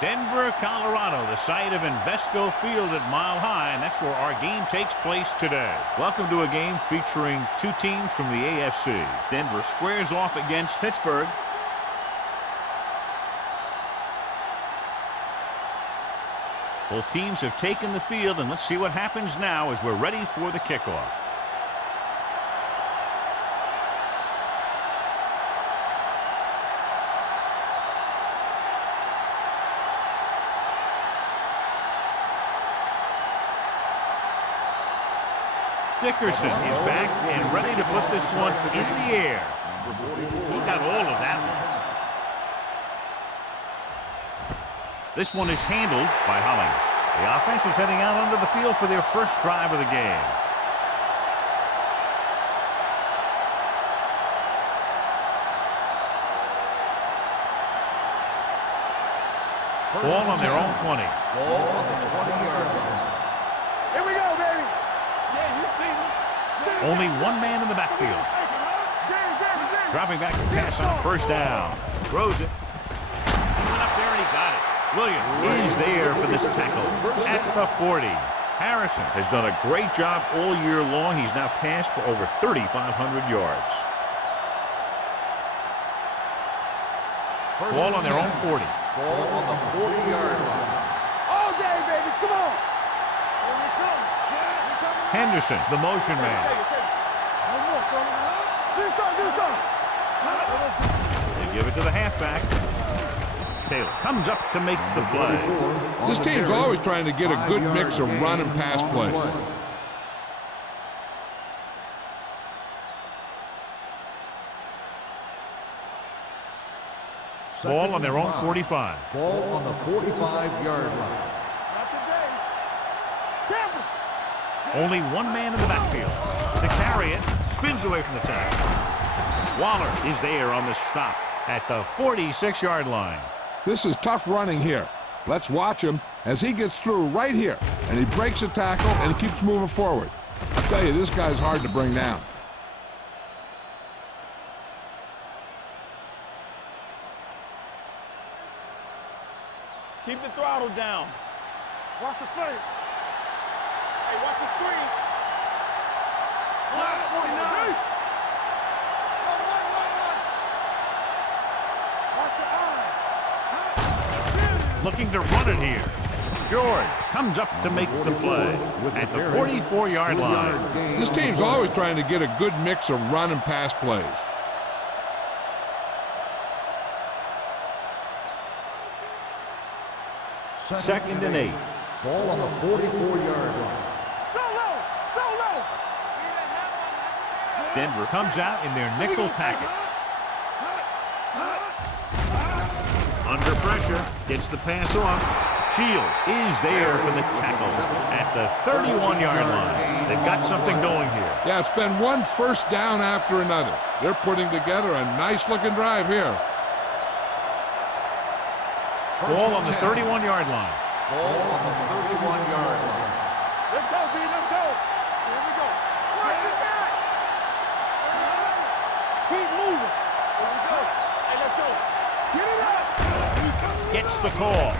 Denver, Colorado, the site of Invesco Field at Mile High, and that's where our game takes place today. Welcome to a game featuring two teams from the AFC. Denver squares off against Pittsburgh. Both teams have taken the field, and let's see what happens now as we're ready for the kickoff. Dickerson is back and ready to put this one in the air. He got all of that one. This one is handled by Hollings. The offense is heading out onto the field for their first drive of the game. Ball on their own 20. Ball on the 20-yard line. Here we go, baby. Only one man in the backfield. Dropping back to pass on first down. Throws it. He went up there and he got it. Williams is there for this tackle at the 40. Harrison has done a great job all year long. He's now passed for over 3,500 yards. Ball on their own 40. Ball on the 40-yard line. All day, baby. Come on. Henderson, the motion man. They give it to the halfback. Taylor comes up to make the play. This team's always trying to get a good mix of run and pass plays. Ball on their own 45. Ball on the 45-yard line. Only one man in the backfield. To carry it, spins away from the tackle. Waller is there on the stop at the 46-yard line. This is tough running here. Let's watch him as he gets through right here. And he breaks a tackle and he keeps moving forward. I tell you, this guy's hard to bring down. Keep the throttle down. Watch the play. Hey, watch the screen. Flat 49. Watch your eyes. Looking to run it here. George comes up to make the play at the 44-yard line. This team's always trying to get a good mix of run and pass plays. Second and 8. Ball on the 44-yard line. Denver comes out in their nickel package. Under pressure, gets the pass off. Shields is there for the tackle at the 31-yard line. They've got something going here. Yeah, it's been one first down after another. They're putting together a nice-looking drive here. Ball on the 31-yard line. Ball on the 31-yard line. Let's go, B. Let's go. Here we go. Right it back. Keep moving. Here we go. Hey, let's go. Get it up. Gets the call.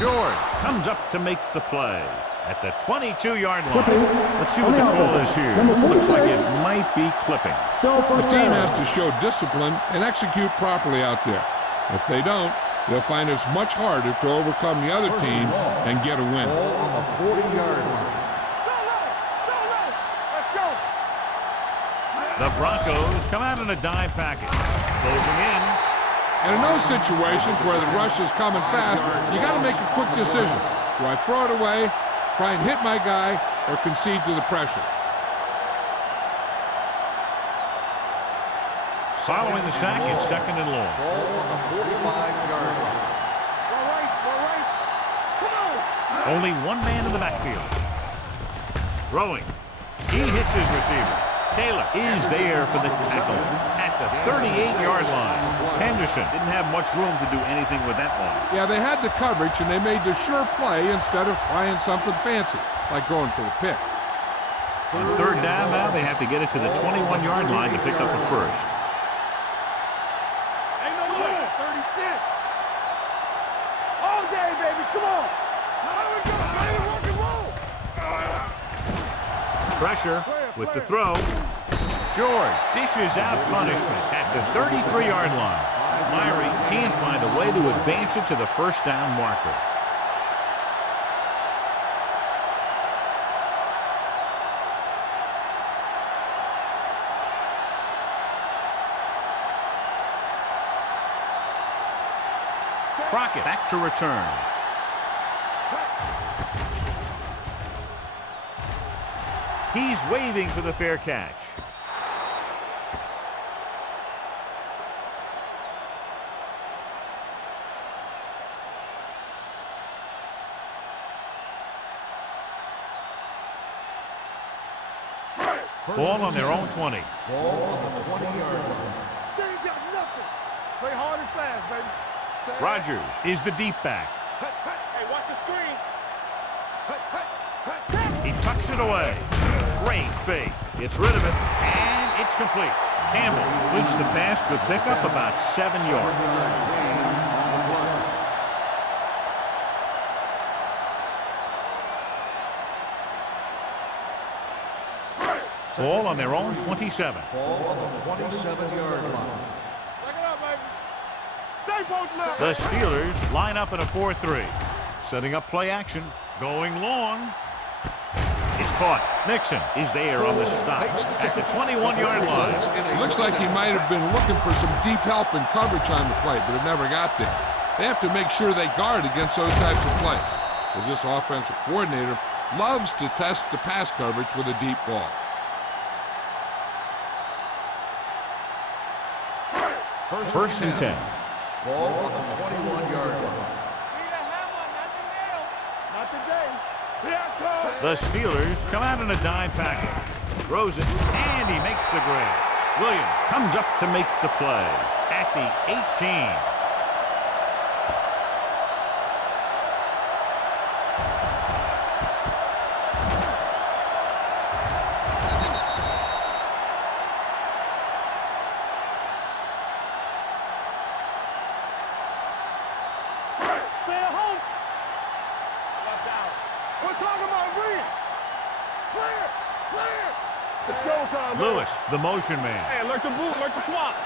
George comes up to make the play at the 22-yard line. Let's see what the call is here. Looks like it might be clipping. This team has to show discipline and execute properly out there. If they don't, they'll find it's much harder to overcome the other team and get a win. Ball on the 40-yard line. Let's go. The Broncos come out in a dime package. Closing in. And in those situations where the rush is coming fast, you got to make a quick decision. Do I throw it away, try and hit my guy, or concede to the pressure? Following the sack, it's second and long. Ball on the 45-yard line. All right. Come on. Only one man in the backfield. Throwing. He hits his receiver. Taylor is there for the tackle at the 38-yard line. Henderson didn't have much room to do anything with that one. Yeah, they had the coverage, and they made the sure play instead of trying something fancy, like going for the pick. On third down now, they have to get it to the 21-yard line to pick up a first. Ain't no way. 36. Pressure with the throw. George dishes out punishment at the 33-yard line. Myrie can't find a way to advance it to the first down marker. Crockett back to return. He's waving for the fair catch. Ball on their own 20. Ball on the 20-yard line. They ain't got nothing. Play hard and fast, baby. Rogers is the deep back. Hey, watch the screen. He tucks it away. Great fake. Gets rid of it, and it's complete. Campbell completes the pass. Good pickup, about 7 yards. Ball on their own 27. Ball on the 27-yard line. Check it out, baby. Stay both left. The Steelers line up in a 4-3. Setting up play action. Going long. It's caught. Nixon is there on the stop at the 21-yard line. It looks like he might have been looking for some deep help and coverage on the play, but it never got there. They have to make sure they guard against those types of plays, as this offensive coordinator loves to test the pass coverage with a deep ball. First and 10. Ball on the 21-yard line. Not today. Here it comes. The Steelers come out in a dime package. Throws it, and he makes the grab. Williams comes up to make the play at the 18. Stay at home. Watch out. We're talking about Reed. Clear. Clear. It's showtime, baby. Lewis, the motion man. Hey, alert the boot, alert the swamp.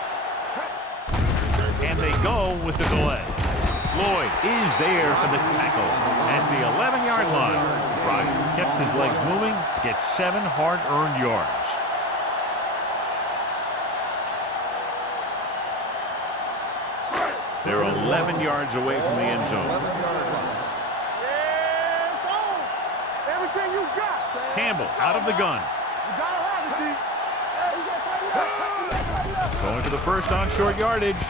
And they go with the delay. Lloyd is there for the tackle at the 11-yard line. Roger kept his legs moving, gets 7 hard-earned yards. They're 11 yards away from the end zone. 11-yard line. Yeah, it's on. Everything you got. Campbell out of the gun. You gotta have it, Steve. Hey, you gotta tighten up. Going to the first on short yardage.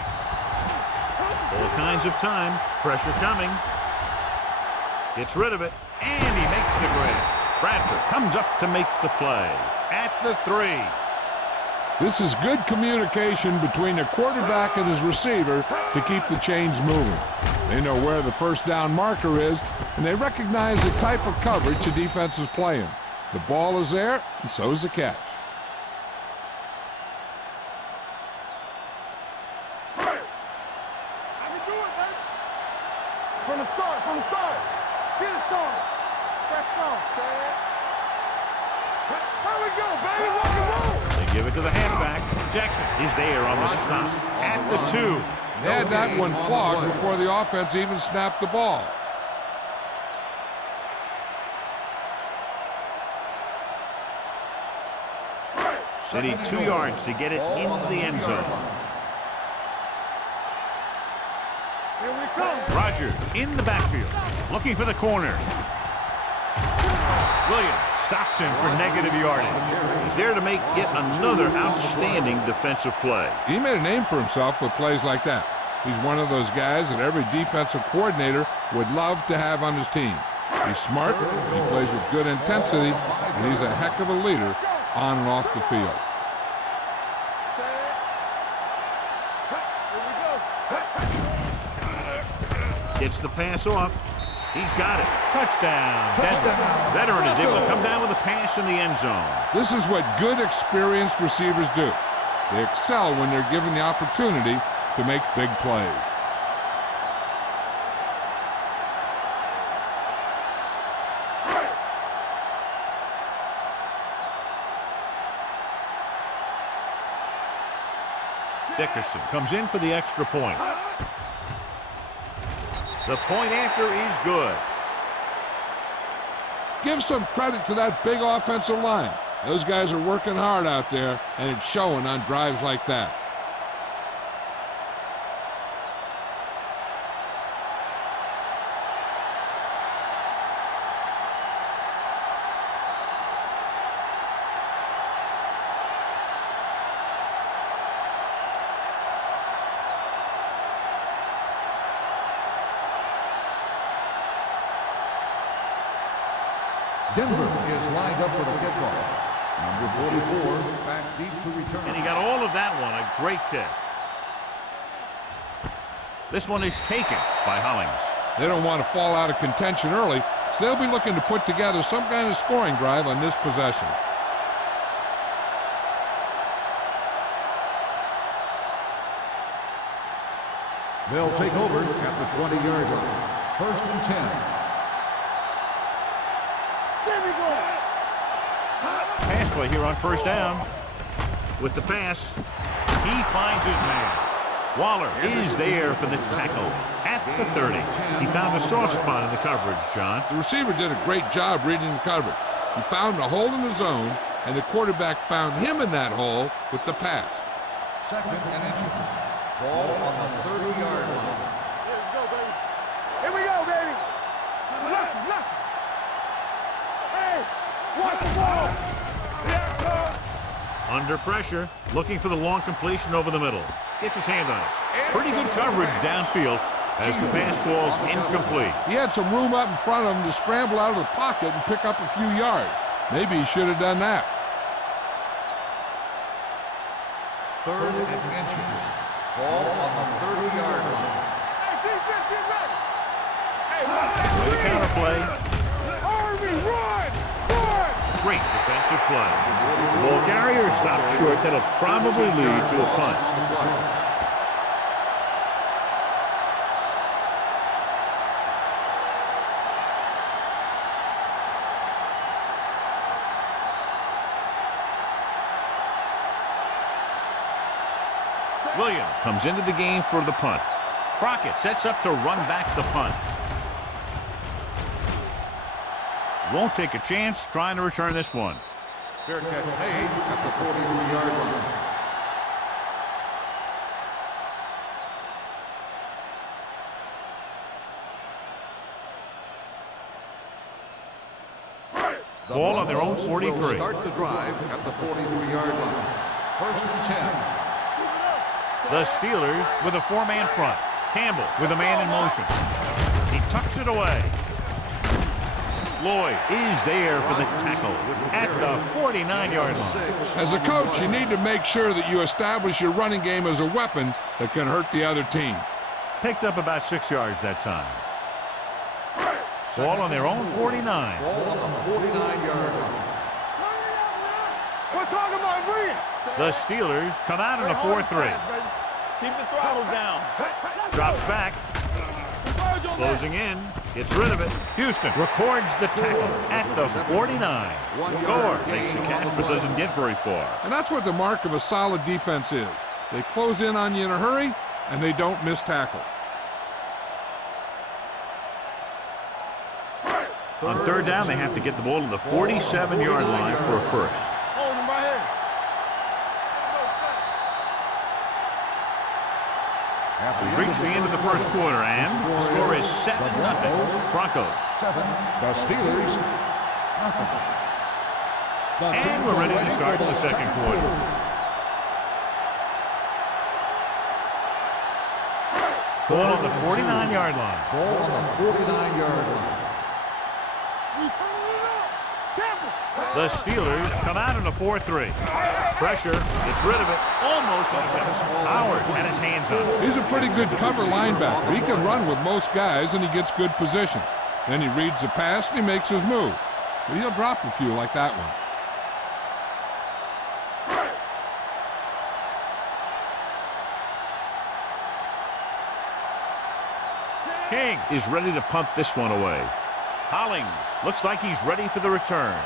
All kinds of time. Pressure coming. Gets rid of it, and he makes the grab. Bradford comes up to make the play at the 3. This is good communication between the quarterback and his receiver to keep the chains moving. They know where the first down marker is, and they recognize the type of coverage the defense is playing. The ball is there, and so is the catch. I can do it, baby. From the start, from the start. Get it started. That's strong. There we go, baby. Rock and roll. They give it to the halfback. Jackson is there on the stop at the 2. They had that one clogged before the offense even snapped the ball. They need 2 yards to get it into the end zone. Here we come. Rogers in the backfield, looking for the corner. Williams stops him for negative yardage. He's there to make yet another outstanding defensive play. He made a name for himself with plays like that. He's one of those guys that every defensive coordinator would love to have on his team. He's smart, he plays with good intensity, and he's a heck of a leader on and off the field. Gets the pass off. He's got it. Touchdown. That veteran is able to come down with a pass in the end zone. This is what good, experienced receivers do. They excel when they're given the opportunity to make big plays. Dickerson comes in for the extra point. The point after is good. Give some credit to that big offensive line. Those guys are working hard out there, and it's showing on drives like that. Denver is lined up for the kickoff. Number 44, back deep to return. And he got all of that one. A great kick. This one is taken by Hollings. They don't want to fall out of contention early, so they'll be looking to put together some kind of scoring drive on this possession. They'll take over at the 20-yard line. 1st and 10. Pass play here on first down. With the pass, he finds his man. Waller is there for the tackle at the 30. He found a soft spot in the coverage, John. The receiver did a great job reading the coverage. He found a hole in the zone, and the quarterback found him in that hole with the pass. 2nd and inches. Ball on the 30-yard line. Here we go, baby. Look. Hey, watch the ball. Under pressure, looking for the long completion over the middle. Gets his hand on it. Pretty good coverage downfield as the pass falls incomplete. He had some room up in front of him to scramble out of the pocket and pick up a few yards. Maybe he should have done that. 3rd and inches. Ball on the 30-yard line. Hey, defense, get ready. Hey, With a counter play. Army, run! Great defensive play. The ball carrier stops short. That'll probably lead to a punt. Williams comes into the game for the punt. Crockett sets up to run back the punt. Won't take a chance trying to return this one. Fair catch made at the 43-yard line. Ball on their own 43. Will start the drive at the 43-yard line. 1st and 10. The Steelers with a four-man front. Campbell with a man in motion. He tucks it away. Lloyd is there for the tackle at the 49-yard line. As a coach, you need to make sure that you establish your running game as a weapon that can hurt the other team. Picked up about 6 yards that time. Ball on their own 49. Ball on the 49-yard line. We're talking about bringing. The Steelers come out in a 4-3. Keep the throttle down. Drops back. Closing in. Gets rid of it. Houston records the tackle at the 49. Gore makes the catch but doesn't get very far. And that's what the mark of a solid defense is. They close in on you in a hurry, and they don't miss tackle. On 3rd down, they have to get the ball to the 47-yard line for a first. Hold him right here. We've reached the end of the first quarter, and the score is 7-0. Broncos. 7. The Steelers. Nothing. And we're ready to start the second quarter. Ball on the 49-yard line. Ball on the 49-yard line. The Steelers come out in a 4-3. Pressure, gets rid of it, almost intercepts. Howard had his hands on it. He's a pretty good cover linebacker. He can run with most guys, and he gets good position. Then he reads the pass, and he makes his move. But he'll drop a few like that one. King is ready to punt this one away. Hollings looks like he's ready for the return.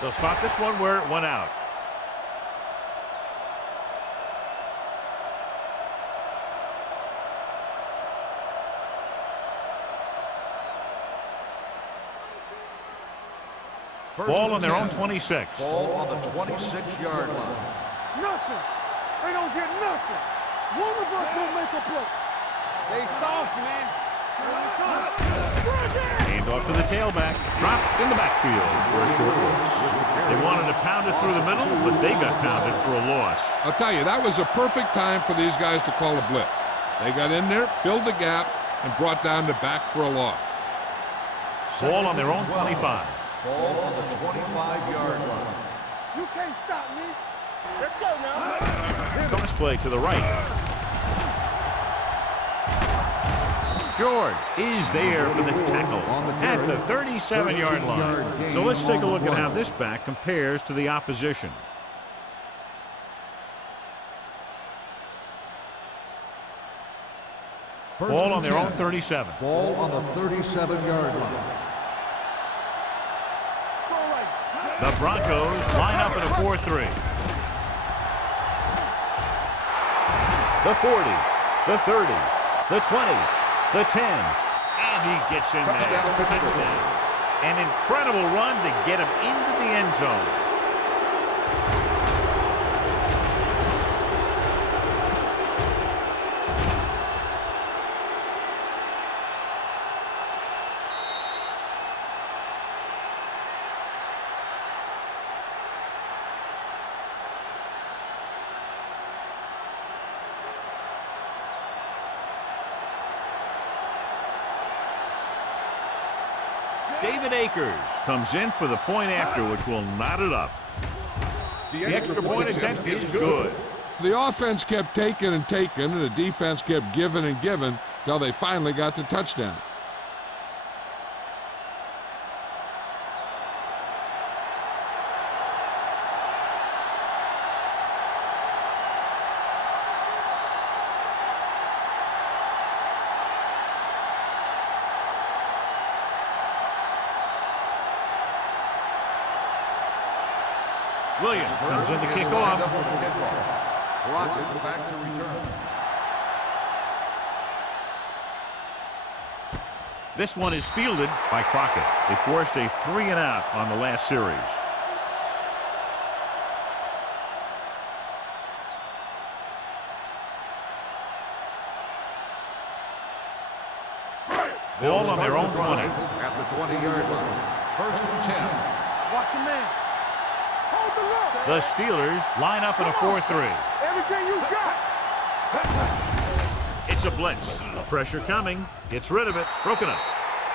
They'll spot this one where it went out. Ball on their own 26. Ball on the 26-yard line. Nothing. They don't get nothing. One of us will make a play. They soft, man. Hand off to the tailback. Dropped in the backfield for a short loss. They wanted to pound it through the middle, but they got pounded for a loss. I'll tell you, that was a perfect time for these guys to call a blitz. They got in there, filled the gaps, and brought down the back for a loss. Ball on their own 25. Ball on the 25-yard line. You can't stop me. Let's go now. Cross play to the right. George is there for the tackle at the 37-yard line. So let's take a look at how this back compares to the opposition. Ball on their own 37. Ball on the 37-yard line. The Broncos line up in a 4-3. The 40, the 30, the 20, the 10, and he gets in there. Touchdown. An incredible run to get him into the end zone. David Akers comes in for the point after, which will knot it up. The extra point attempt is good. The offense kept taking and taking, and the defense kept giving and giving till they finally got the touchdown. Williams comes in to kick off. Crockett back to return. This one is fielded by Crockett. They forced a 3-and-out on the last series. Ball on their own 20. At the 20-yard line. First and 10. Watch your man. Hold the look. The Steelers line up in a 4-3. Everything you got. It's a blitz. Pressure coming. Gets rid of it. Broken up.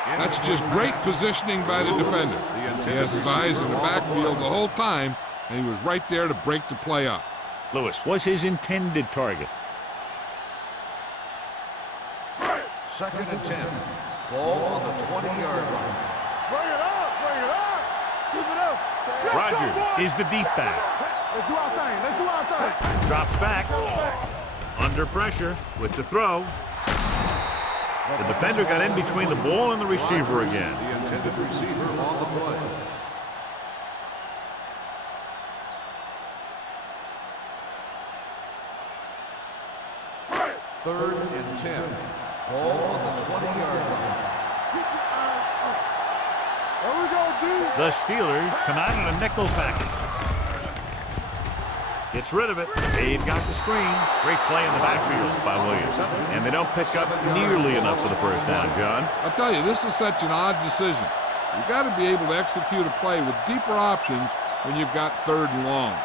That's just great positioning by the defender. He has his eyes in the backfield the whole time, and he was right there to break the play up. Lewis was his intended target. Second and 10. Ball on the 20-yard line. Bring it up. Bring it up. Keep it up. Rogers is the deep back. Let's do our thing. Let's do our thing. Drops back. Under pressure with the throw. The defender got in between the ball and the receiver again. The intended receiver on the play. Third and 10. Ball on the 20-yard line. Keep your eyes up. There we go, dude. The Steelers come out in a nickel package. Gets rid of it. They've got the screen. Great play in the backfield by Williams. And they don't pick up nearly enough for the first down, John. I'll tell you, this is such an odd decision. You've got to be able to execute a play with deeper options when you've got third and long.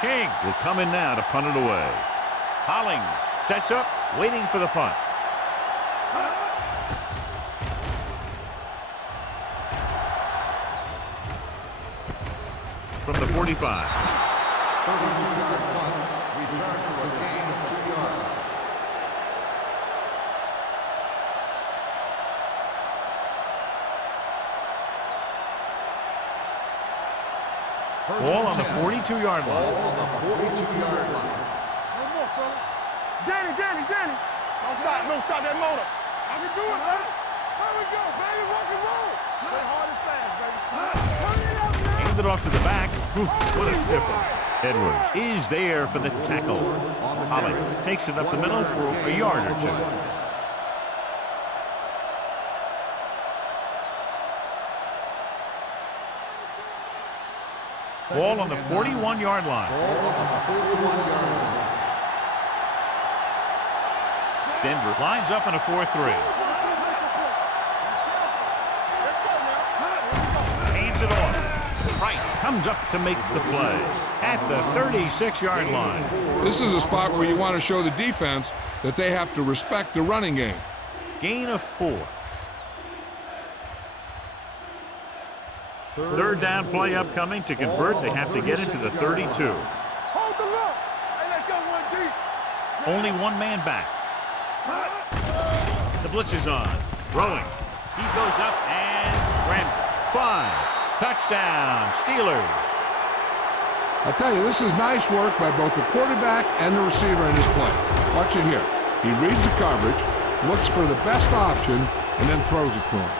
King will come in now to punt it away. Hollings sets up, waiting for the punt. From the 45. 32-yard punt. Return for a gain of 2 yards. Ball on the 42-yard line. Ball on the 42-yard line. One more, fella. Danny. don't stop that motor. I can do it, man. Here we go, baby. Rock and roll. Play hard and fast, baby. Turn it up, man. Hand it off to the back. What a stiffer. Edwards is there for the tackle. Holly takes it up the middle for a yard or two. Ball on the 41-yard line. Denver lines up in a 4-3. Hands it off. Wright comes up to make the play at the 36-yard line. This is a spot where you want to show the defense that they have to respect the running game. Gain of 4. Third down play upcoming. To convert, they have to get it to the 32. Hold the look. Hey, let's go one deep. Only one man back. The blitz is on. Throwing. He goes up and grabs it. 5. Touchdown, Steelers. I tell you, this is nice work by both the quarterback and the receiver in his play. Watch it here. He reads the coverage, looks for the best option, and then throws it to him.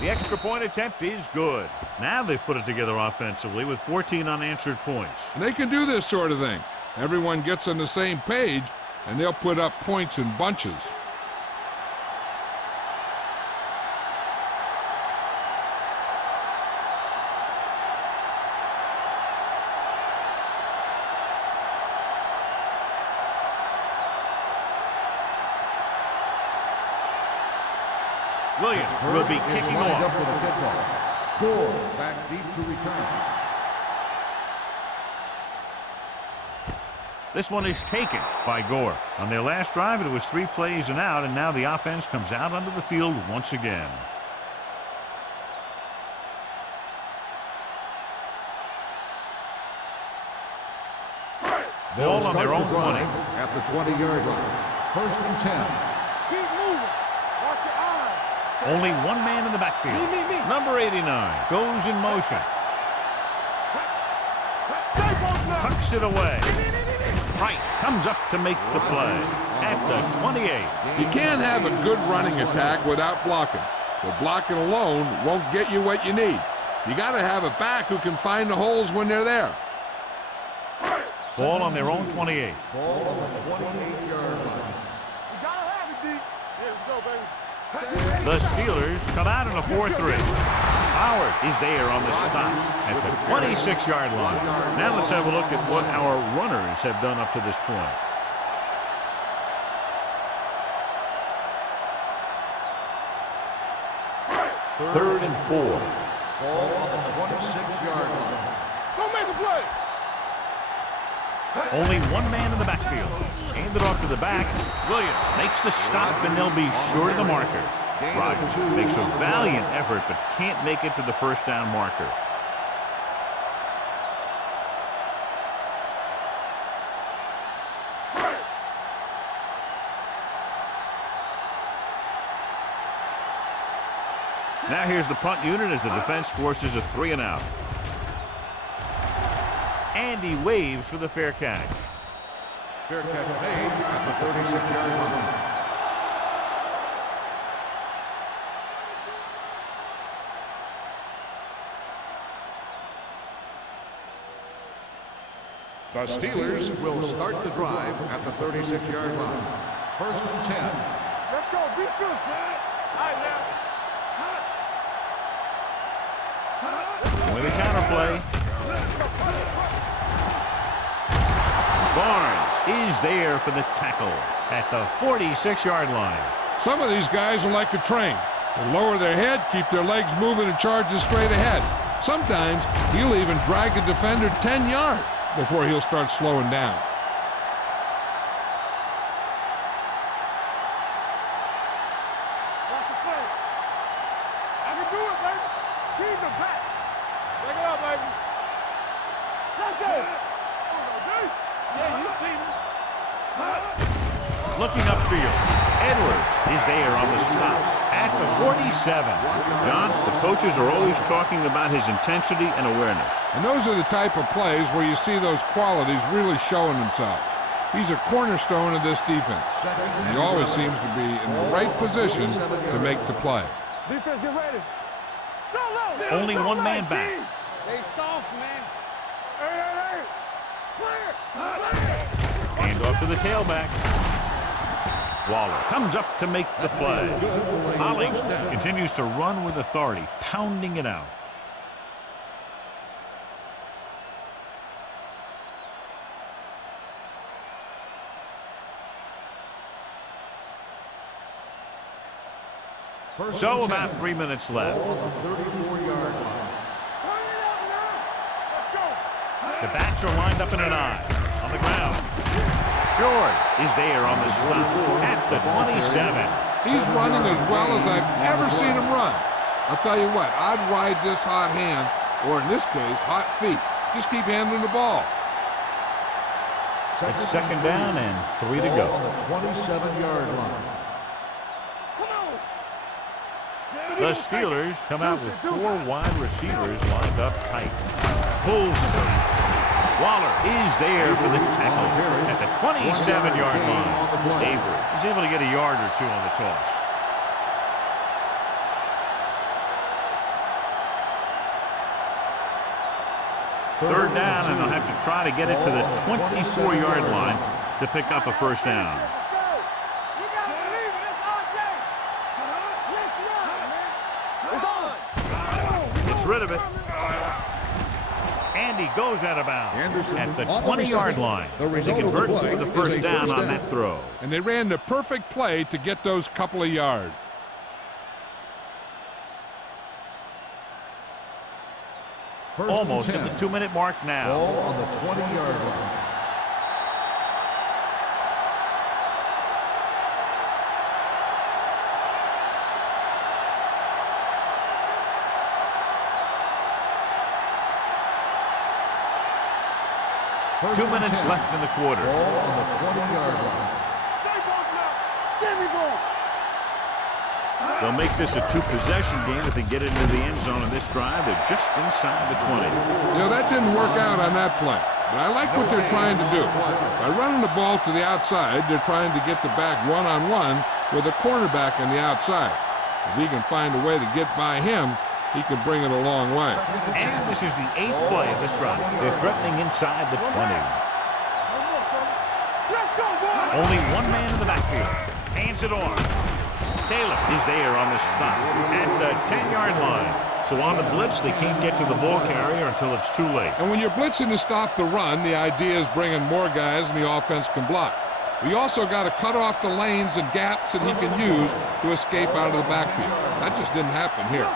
The extra point attempt is good. Now they've put it together offensively with 14 unanswered points. And they can do this sort of thing. Everyone gets on the same page, and they'll put up points in bunches. Williams will be kicking off. For the kickoff. Gore back deep to return. This one is taken by Gore. On their last drive, it was 3 plays and out, and now the offense comes out onto the field once again. Ball on their own 20. At the 20-yard line. First and 10. Keep moving. Watch your eyes. Only one man in the backfield. Me. Number 89 goes in motion. Tucks it away. Wright comes up to make the play at the 28. You can't have a good running attack without blocking. But blocking alone won't get you what you need. You got to have a back who can find the holes when they're there. Ball on their own 28. Ball on the 28-yard line. You gotta have it deep. Here we go, baby. The Steelers come out in a 4-3. Howard is there on the stop at the 26-yard line. Now let's have a look at what our runners have done up to this point. Third and 4. Ball on the 26-yard line. Go make a play. Only one man in the backfield. Hand it off to the back. Williams makes the stop, and they'll be short of the marker. Rogers makes a valiant effort, but can't make it to the first down marker. Now here's the punt unit as the defense forces a 3-and-out. And he waves for the fair catch. Fair catch made at the 36-yard line. The Steelers will start the drive at the 36-yard line. First and 10. Let's go. Be good, son. All right, now. With a counter play. Barnes is there for the tackle at the 46-yard line. Some of these guys are like a train. They lower their head, keep their legs moving, and charge straight ahead. Sometimes he'll even drag a defender 10 yards before he'll start slowing down. the back. Back it up, baby. Let's go. Yeah, you see me. Looking upfield. Edwards is there on the stop at the 47. John, the coaches are always talking about his intensity and awareness. And those are the type of plays where you see those qualities really showing themselves. He's a cornerstone of this defense. He always seems to be in the right position to make the play. Defense, get ready. Only one man back. They soft, man. Hey. Clear. Hand off to the tailback. Waller comes up to make the play. Hollings continues to run with authority, pounding it out. So about 3 minutes left. The backs are lined up in an I. On the ground. George is there on the stop at the 27. He's running as well as I've ever seen him run. I'll tell you what, I'd ride this hot hand, or in this case, hot feet. Just keep handling the ball. It's second down and 3 to go. On the 27-yard line. The Steelers come out with 4 wide receivers lined up tight. Pulls it. Waller is there for the tackle at the 27-yard line. Avery is able to get a yard or two on the toss. Third down, and they'll have to try to get it to the 24-yard line to pick up a first down. Gets rid of it. And he goes out of bounds at the 20-yard line to convert for the first down on that throw. And they ran the perfect play to get those couple of yards. Almost at the 2-minute mark now. Ball on the 20-yard line. First 2 minutes left in the quarter. Ball on the 20-yard line. They'll make this a 2-possession game if they get into the end zone in this drive. They're just inside the 20. You know, that didn't work out on that play. But I like what they're trying to do. By running the ball to the outside, they're trying to get the back one-on-one with a cornerback on the outside. If he can find a way to get by him, he can bring it a long way. And this is the 8th play of this drive. They're threatening inside the 20. Only one man in the backfield. Hands it off. Taylor is there on the stop at the 10-yard line. So on the blitz, they can't get to the ball carrier until it's too late. And when you're blitzing to stop the run, the idea is bringing more guys and the offense can block. We also got to cut off the lanes and gaps that he can use to escape out of the backfield. That just didn't happen here.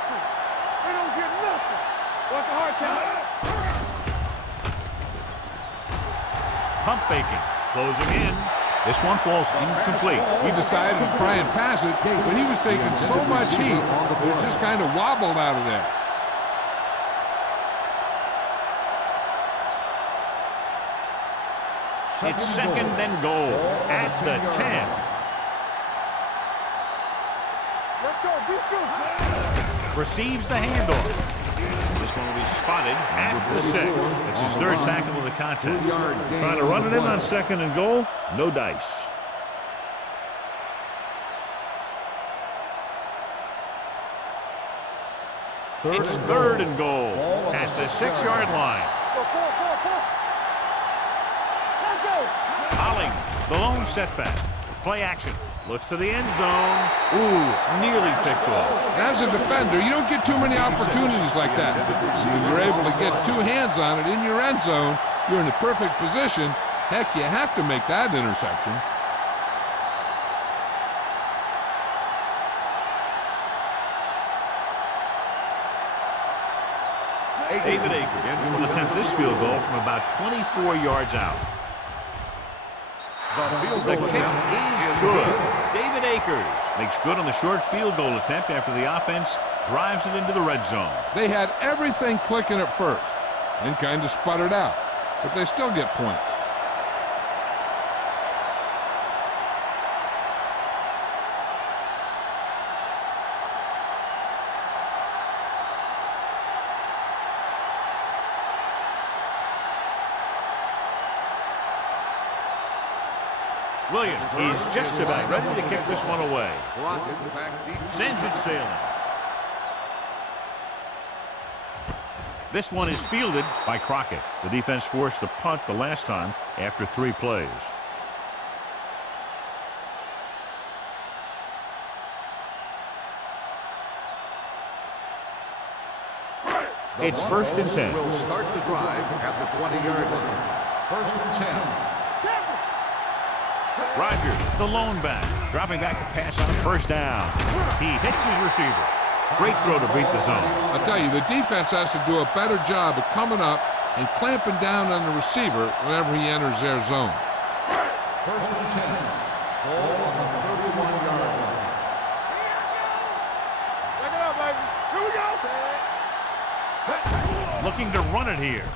Pump faking, closing in. This one falls incomplete. He decided to try and pass it, but he was taking so much heat that it just kind of wobbled out of there. It's second and goal at the 10. Receives the handoff. This one will be spotted at the 6. It's his 3rd tackle of the contest. Trying to run it in on second and goal. No dice. It's 3rd and goal at the 6-yard line. Hollings, the lone setback. Play action. Looks to the end zone. Ooh, nearly picked off. As a defender, you don't get too many opportunities like that. So you're able to get 2 hands on it in your end zone. You're in the perfect position. Heck, you have to make that interception. David Akers will attempt this field goal from about 24 yards out. The kick is good. David Akers makes good on the short field goal attempt after the offense drives it into the red zone. They had everything clicking at first and kind of sputtered out, but they still get points. Williams is just about ready to kick this one away. Sends it sailing. This one is fielded by Crockett. The defense forced the punt the last time after 3 plays. It's 1st and 10. Will start the drive at the 20-yard line. 1st and 10. Rogers, the lone back, dropping back to pass on 1st down. He hits his receiver. Great throw to beat the zone. I'll tell you, the defense has to do a better job of coming up and clamping down on the receiver whenever he enters their zone. 1st and 10. Ball on the 31-yard line. Check it out, baby. Here we go. Looking to run it here.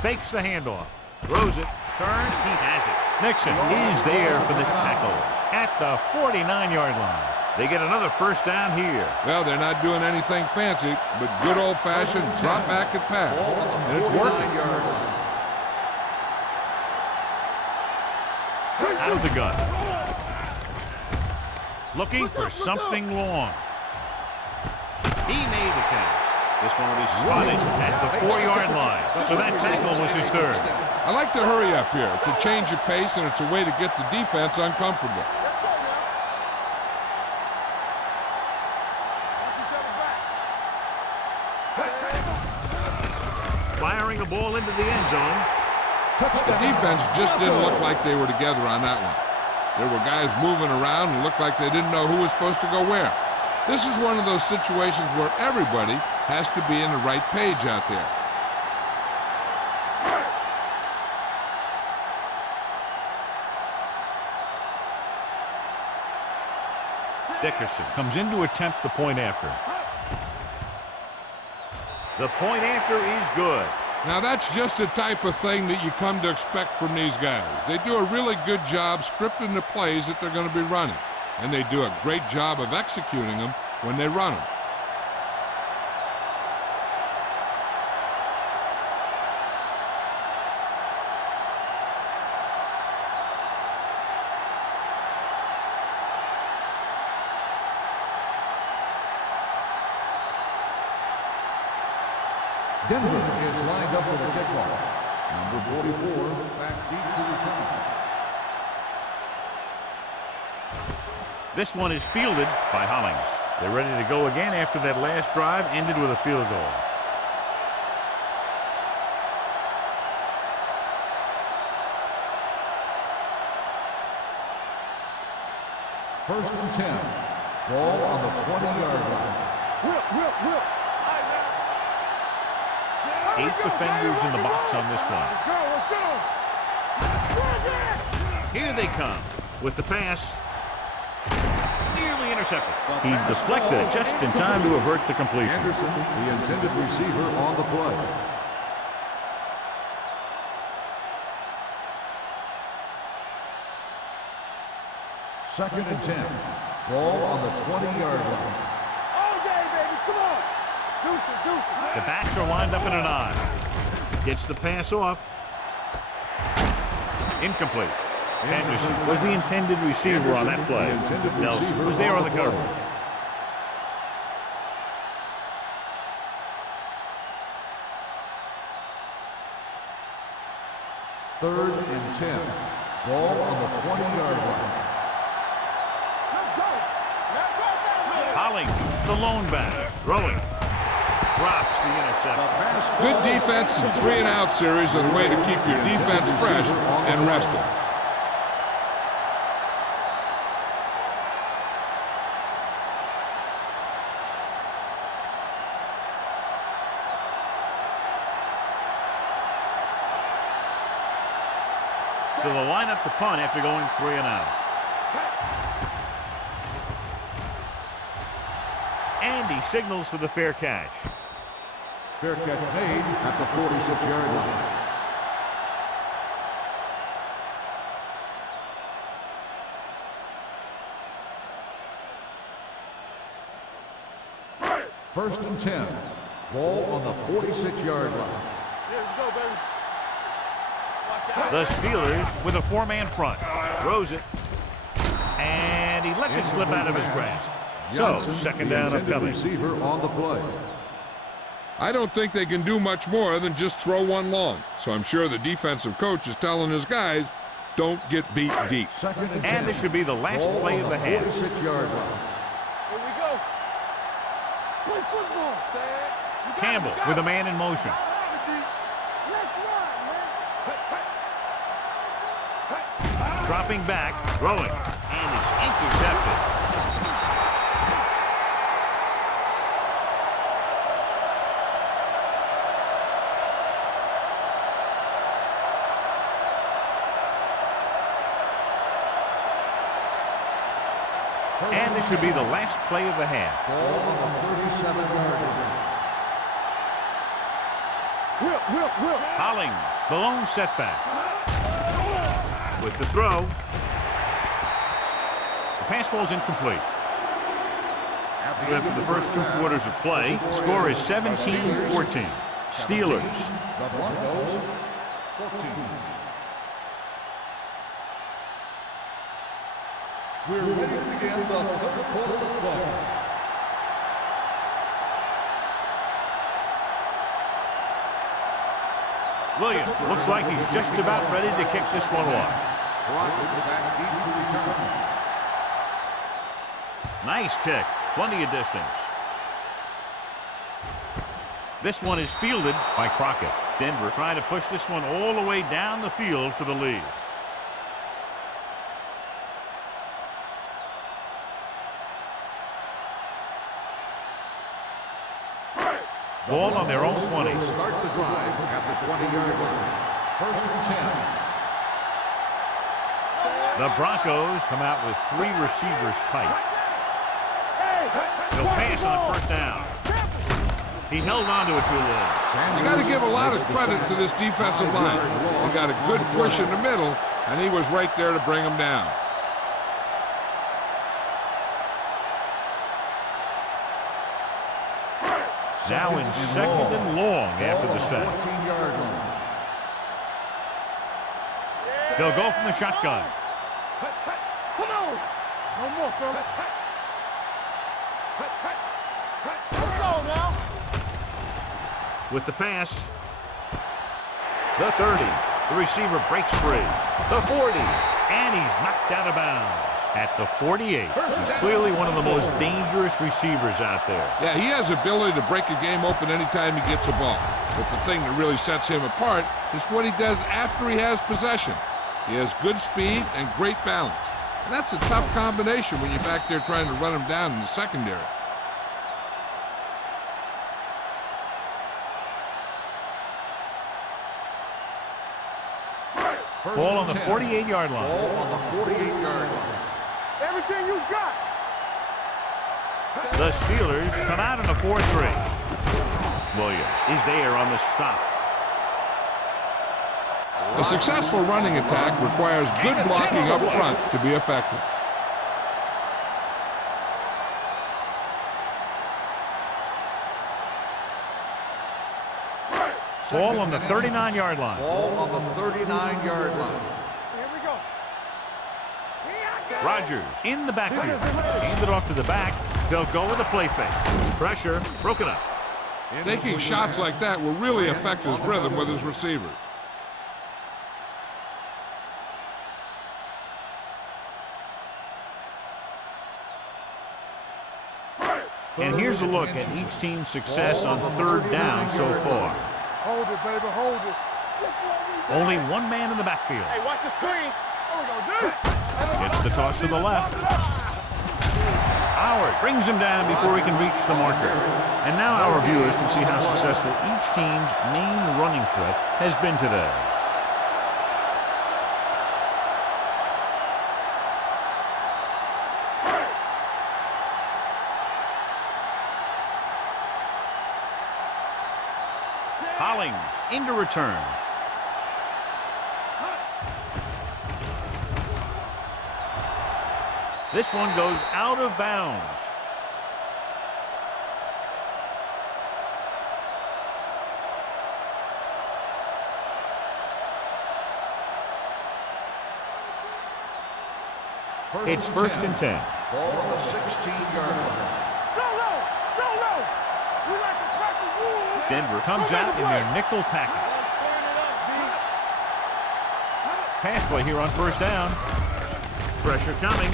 Fakes the handoff. Throws it. Turns. He has it. Nixon is there for the tackle at the 49-yard line. They get another 1st down here. Well, they're not doing anything fancy, but good old-fashioned drop back and pass. And it's working. Out of the gun. Looking for something long. He made the catch. This one will be spotted at the 4-yard line. So that tackle was his 3rd. I like to hurry up here. It's a change of pace, and it's a way to get the defense uncomfortable. Firing a ball into the end zone. The defense just didn't look like they were together on that one. There were guys moving around and looked like they didn't know who was supposed to go where. This is one of those situations where everybody has to be in the right page out there. Dickerson comes in to attempt the point after. The point after is good. Now that's just the type of thing that you come to expect from these guys. They do a really good job scripting the plays that they're going to be running. And they do a great job of executing them when they run them. Denver is lined up for the kickoff. Number 44, back deep to return. This one is fielded by Hollings. They're ready to go again after that last drive ended with a field goal. First and 10. Ball on the 20-yard line. Whip. 8 defenders in the box on this one. Let's go. Here they come with the pass. Nearly intercepted. He deflected it just in time to avert the completion. Anderson, the intended receiver on the play. Second and 10. Ball on the 20-yard line. All day, baby. Come on. Deuces. The backs are lined up in an I. Gets the pass off. Incomplete. Henderson was the intended receiver on that play. Nelson was there on the coverage. Third and 10. Ball on the 20-yard line. Hollings, the lone back, throwing. Drops the interception. Good defense and 3-and-out series are the way to keep your defense fresh and rested. So they'll line up the punt after going 3-and-out. And he signals for the fair catch. Fair catch made at the 46-yard line. First and 10. Ball on the 46-yard line. Let's go, baby. The Steelers with a four-man front. Throws it. And he lets it slip out of his grasp. So, second down upcoming. Receiver on the play. I don't think they can do much more than just throw one long. So I'm sure the defensive coach is telling his guys, don't get beat deep. Second and 10. And this should be the last Ball play on of the half. 46-yard line. Here we go. Play football. Campbell with a man in motion. Let's run, man. Dropping back, throwing, and it's intercepted. And this should be the last play of the half. Ball on the 37-yard line. Whip. Hollings, the lone setback. With the throw. The pass falls incomplete. So after the first 2 quarters of play, the score is 17-14. Steelers. The Broncos, 14. We're ready to begin the third quarter of play. Williams looks like he's just about ready to kick this one off. Broncos back deep to return. Nice kick. Plenty of distance. This one is fielded by Crockett. Denver trying to push this one all the way down the field for the lead. Ball on their own 20. Start the drive at the 20-yard line. First and 10. The Broncos come out with 3 receivers tight. He'll pass on first down. He held on to it too long. You got to give a lot of credit to this defensive line. They got a good push in the middle, and he was right there to bring him down. Now in second and long after the sack. 14-yard line. They'll go from the shotgun. Come on. No more, fella. Let's go now. With the pass. The 30. The receiver breaks free. The 40. And he's knocked out of bounds. At the 48. He's clearly one of the most dangerous receivers out there. Yeah, he has ability to break a game open anytime he gets a ball. But the thing that really sets him apart is what he does after he has possession. He has good speed and great balance. And that's a tough combination when you're back there trying to run him down in the secondary. Ball on the 48-yard line. Ball on the 48-yard line. Everything you got. The Steelers come out in a 4-3. Williams is there on the stop. A successful running attack requires good blocking up front to be effective. Ball on the 39-yard line. Ball on the 39-yard line. Here we go. Rodgers in the backfield. Hand it off to the back. They'll go with a play fake. Pressure broken up. Taking shots like that will really affect his rhythm with his receivers. And here's a look at each team's success on third down so far. Hold it, baby, hold it. Only one man in the backfield. Hey, watch the screen. What we gonna do? Gets the toss to the left. Howard brings him down before he can reach the marker. And now our viewers can see how successful each team's main running threat has been today. Hollings into return. This one goes out of bounds. It's first and 10. Ball on the 16-yard line. Go low! Go low! We like to crack the rules. Denver comes out in their nickel package. Pass play here on first down. Pressure coming.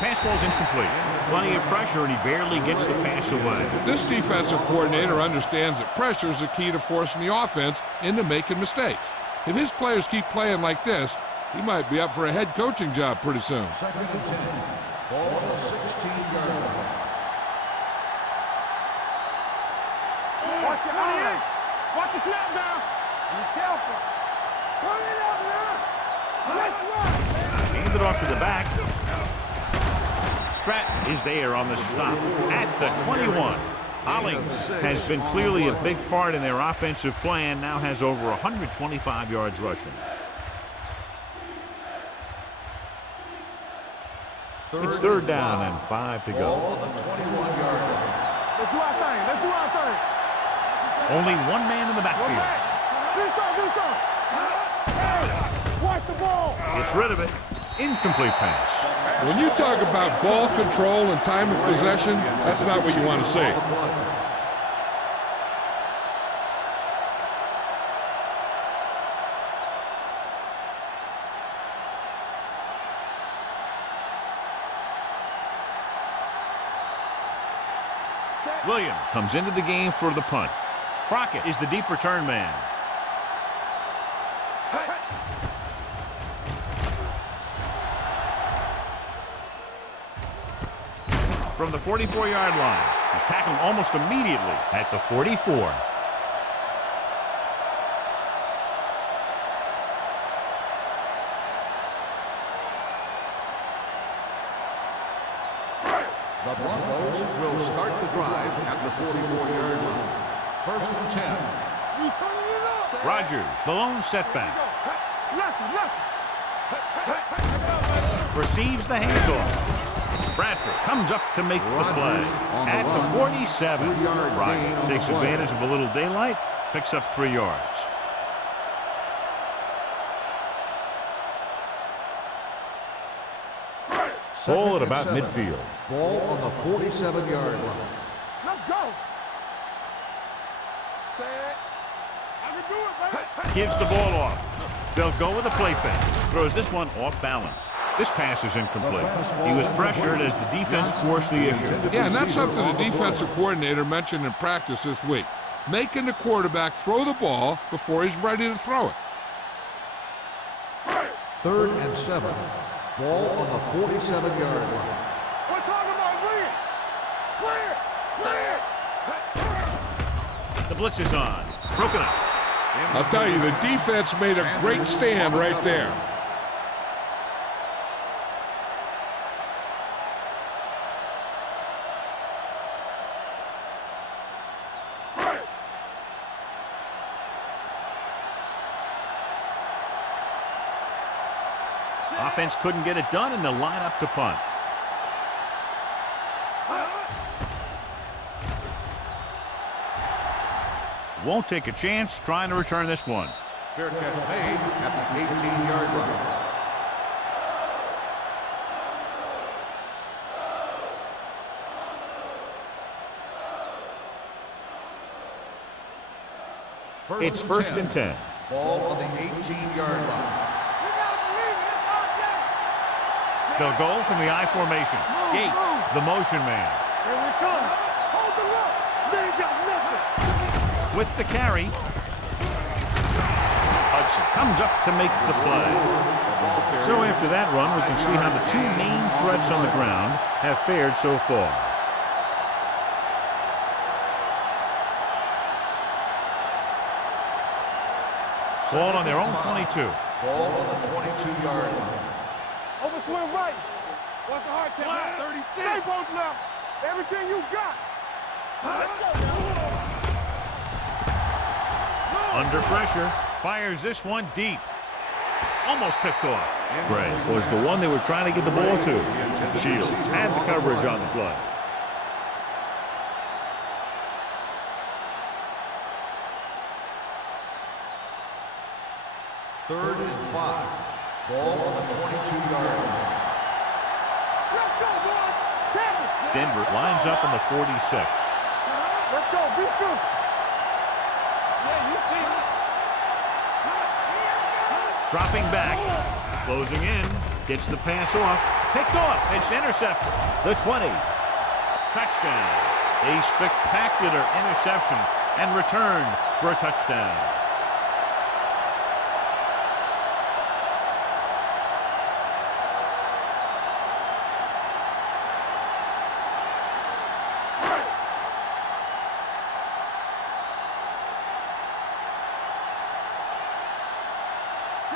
Pass ball's incomplete. Plenty of pressure, and he barely gets the pass away. This defensive coordinator understands that pressure is the key to forcing the offense into making mistakes. If his players keep playing like this, he might be up for a head coaching job pretty soon. Second and 10. Ball on the 16-yard line. Watch your eyes. Watch the snap down. Be careful. Turn it up now. Let's run. Handed off to the back. Stratton is there on the stop at the 21. Hollings has been clearly a big part in their offensive plan, now has over 125 yards rushing. It's third down and 5 to go. Ball on the 21-yard line. Let's do our thing. Let's do our thing. Only one man in the backfield. Do something. Do something. Hey, watch the ball. Gets rid of it. Incomplete pass. When you talk about ball control and time of possession, that's not what you want to see. Williams comes into the game for the punt. Crockett is the deep return man. From the 44-yard line, he's tackled almost immediately at the 44. The Broncos will start the drive at the 44-yard line. First and 10. We turning it up. Rodgers, the lone setback. Receives the handoff. Bradford comes up to make the play at the 47. Rodgers takes advantage of a little daylight, picks up 3 yards. Ball at about midfield. Ball on the 47-yard line. Let's go. Set. I can do it, baby. Gives the ball off. They'll go with a play fake. Throws this one off balance. This pass is incomplete. He was pressured as the defense forced the issue. Yeah, and that's something the defensive coordinator mentioned in practice this week. Making the quarterback throw the ball before he's ready to throw it. Third and 7. Ball on the 47-yard line. We're talking about win. Clear. Clear. The blitz is on. Broken up. I'll tell you, the defense made a great stand right there. Offense couldn't get it done, and they'll line up to punt. Won't take a chance trying to return this one. Fair catch made at the 18-yard line. It's first and 10. Ball on the 18-yard line. They'll go from the I formation. Gates, the motion man. Here we come. Hold the look. They ain't got nothing. With the carry. Hudson comes up to make the play. So after that run, we can see how the two main threats on the ground have fared so far. Ball on their own 22. Ball on the 22-yard line. Over swing right. Watch the hard catch. 36. Stay both left. Everything you got. Let's go. Under pressure. Fires this one deep. Almost picked off. Gray was the one they were trying to get the ball to. Shields had the coverage on the play. Third and 5. Ball on the 22-yard line. Let's go, boys. Tap it. Denver lines up in the 46. Let's go. Be good. Yeah, you see it. Dropping back. Closing in. Gets the pass off. Picked off. It's intercepted. The 20. Touchdown. A spectacular interception and return for a touchdown.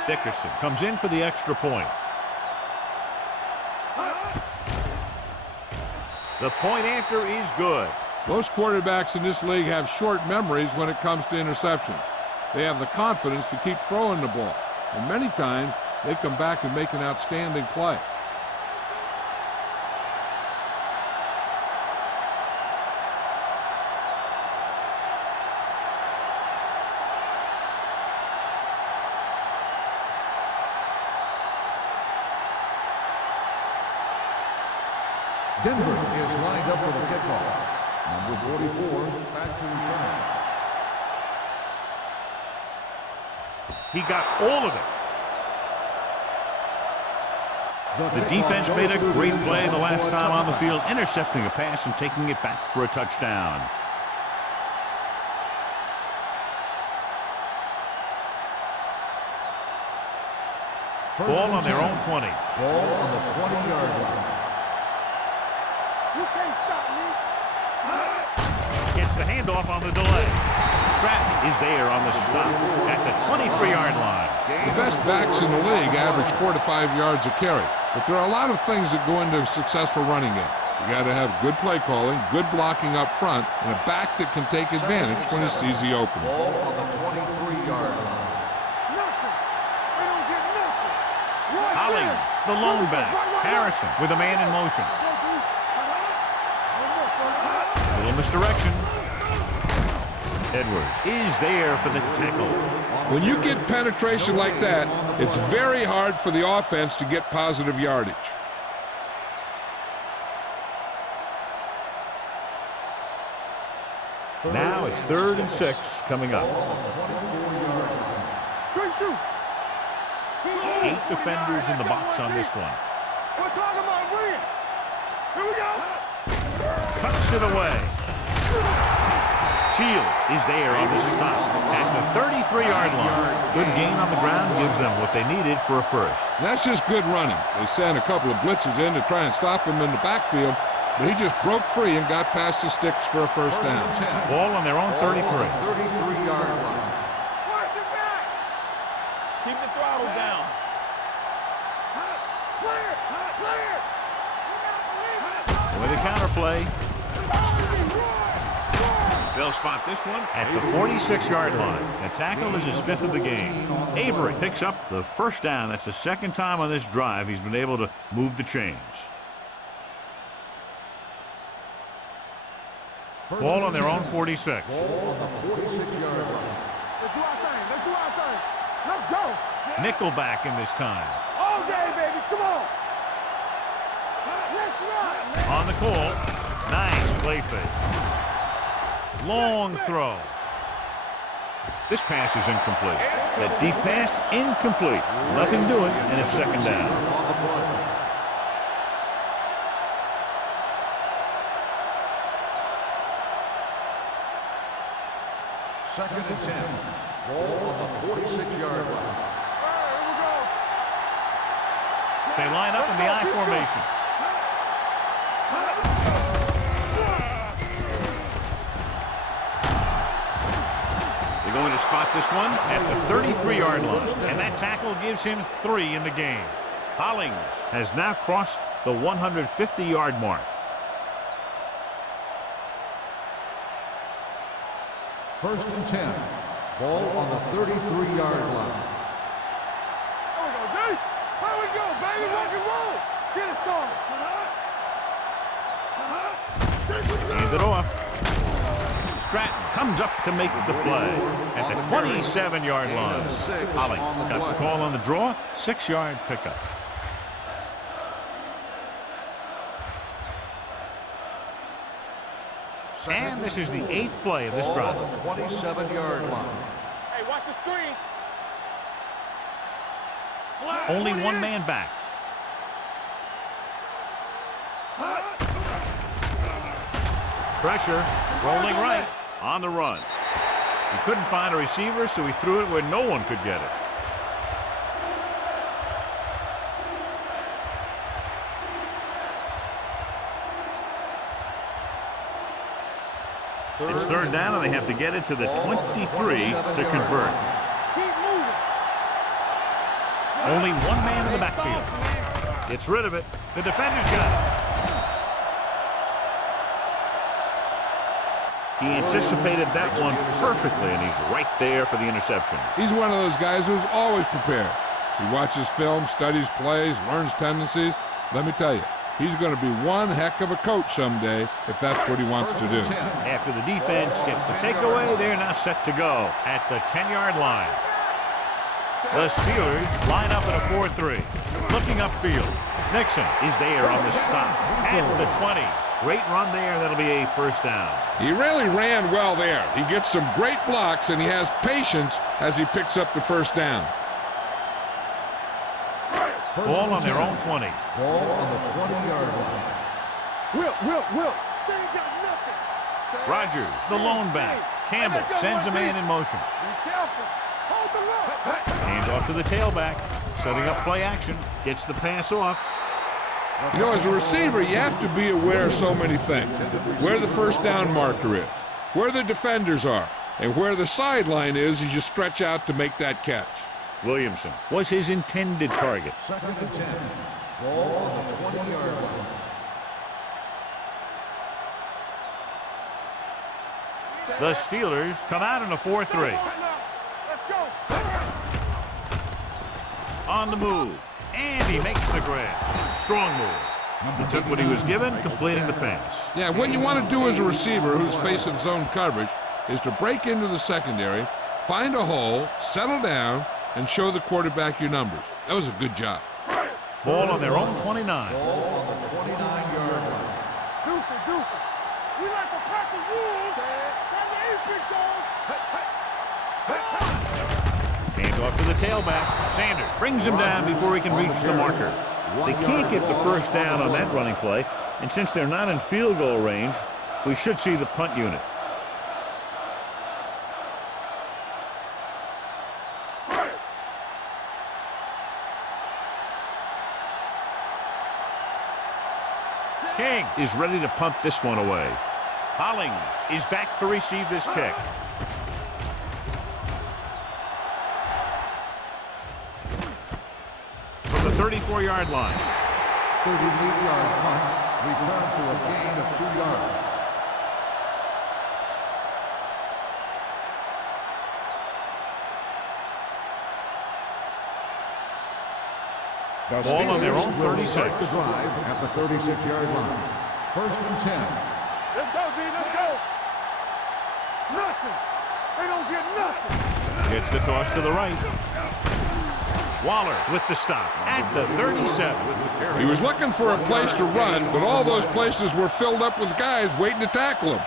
Dickerson comes in for the extra point. The point after is good. Most quarterbacks in this league have short memories when it comes to interceptions. They have the confidence to keep throwing the ball, and many times they come back and make an outstanding play. Denver is lined up for the kickoff. Number 44, back to return. He got all of it. The defense made a great play the last time on the field, intercepting a pass and taking it back for a touchdown. Ball on their own 20. Ball on the 20-yard line. You can't stop me. Gets the handoff on the delay. Stratton is there on the stop at the 23-yard line. The best backs in the league average 4 to 5 yards a carry, but there are a lot of things that go into a successful running game. You got to have good play calling, good blocking up front, and a back that can take advantage when he sees the opening. Ball on the 23-yard line. Nothing. They don't get nothing. Right Hollings, there. the lone Right, back. right, right. Harrison with a man in motion. One more, Little misdirection. Edwards is there for the tackle. When you get penetration like that, it's very hard for the offense to get positive yardage. Now it's 3rd and 6 coming up. Good shoot. 8 defenders in the box on this one. We're talking about win. Here we go. Tucks it away. Shields is there on the stop at the 33-yard line. Good gain on the ground gives them what they needed for a first. That's just good running. They sent a couple of blitzes in to try and stop him in the backfield, but he just broke free and got past the sticks for a first down. Ball on their own 33. 33-yard line. Watch it back. Keep the throttle down. Clear. Clear. With a counterplay. They'll spot this one at the 46-yard line. The tackle is his 5th of the game. Avery picks up the first down. That's the 2nd time on this drive he's been able to move the chains. Ball on their own 46. Ball on the 46-yard line. Let's do our thing. Let's do our thing. Let's go. Nickelback in this time. All day, baby. Come on. Let's run. On the call. Nice play fake. Long throw. This pass is incomplete. That deep pass, incomplete. Nothing doing, and it's 2nd down. On the play. Second and 10. Ball on the 46-yard line. Here we go. They line up in the I formation. They're going to spot this one at the 33-yard line, and that tackle gives him 3 in the game. Hollings has now crossed the 150-yard mark. First and 10. Ball on the 33-yard line. There we go, D. There we go, baby. Rock and roll. Get it started. Hand it off. Stratton comes up to make the play at the 27-yard line. Hollings got the call on the draw. 6-yard pickup. And this is the 8th play of this drive. On the 27-yard line. Hey, watch the screen. Only one man back. Pressure, rolling right, on the run. He couldn't find a receiver, so he threw it where no one could get it. It's third down, and they have to get it to the 23 to convert. Only one man in the backfield. Gets rid of it. The defender's got it. He anticipated that one perfectly, and he's right there for the interception. He's one of those guys who's always prepared. He watches film, studies plays, learns tendencies. Let me tell you, he's going to be one heck of a coach someday if that's what he wants to do. After the defense gets the takeaway, they're now set to go at the 10-yard line. The Steelers line up at a 4-3. Looking upfield. Nixon is there on the stop at the 20. Great run there. That'll be a first down. He really ran well there. He gets some great blocks, and he has patience as he picks up the first down. Ball on their own 20. Ball on the 20-yard line. Will. They ain't got nothing. Rogers, the lone back. Campbell sends a man in motion. Be careful. Hold the rope. Hand off to the tailback. Setting up play action. Gets the pass off. You know, as a receiver, you have to be aware of so many things. Where the first down marker is, where the defenders are, and where the sideline is as you stretch out to make that catch. Williamson was his intended target. Second and 10. Ball on the 20-yard line. The Steelers come out in a 4-3. Let's go. On the move. And he makes the grab. Strong move. He took what he was given, completing the pass. Yeah, what you want to do as a receiver who's facing zone coverage is to break into the secondary, find a hole, settle down, and show the quarterback your numbers. That was a good job. Ball on their own 29. Ball on the 29-yard line. Deuce. We like to pack the rules. Time to eat, big dogs. Hand off to the tailback. Sanders brings him down before he can reach the marker. They can't get the first down on that running play, and since they're not in field goal range, we should see the punt unit. King is ready to punt this one away. Hollings is back to receive this kick. From the 34-yard line. 38-yard punt. Return for a gain of 2 yards. Ball on their own 36. Start the drive at the 36-yard line. First and 10. Let's go, D. Let's go. Nothing. They don't get nothing. Gets the toss to the right. Waller with the stop at the 37. He was looking for a place to run, but all those places were filled up with guys waiting to tackle him.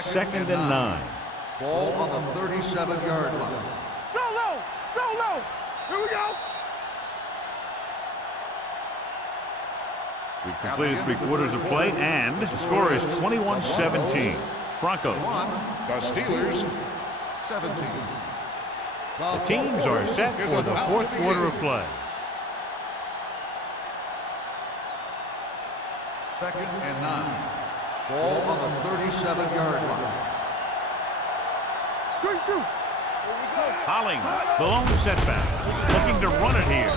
Second and 9. Ball on the 37-yard line. Solo. Here we go. We've completed 3/4 of play, and the score is 21-17. Broncos. The Steelers, 17. The teams are set for the 4th quarter of play. Second and 9. Ball on the 37-yard line. Good shoot. Hollings, the lone setback, looking to run it here.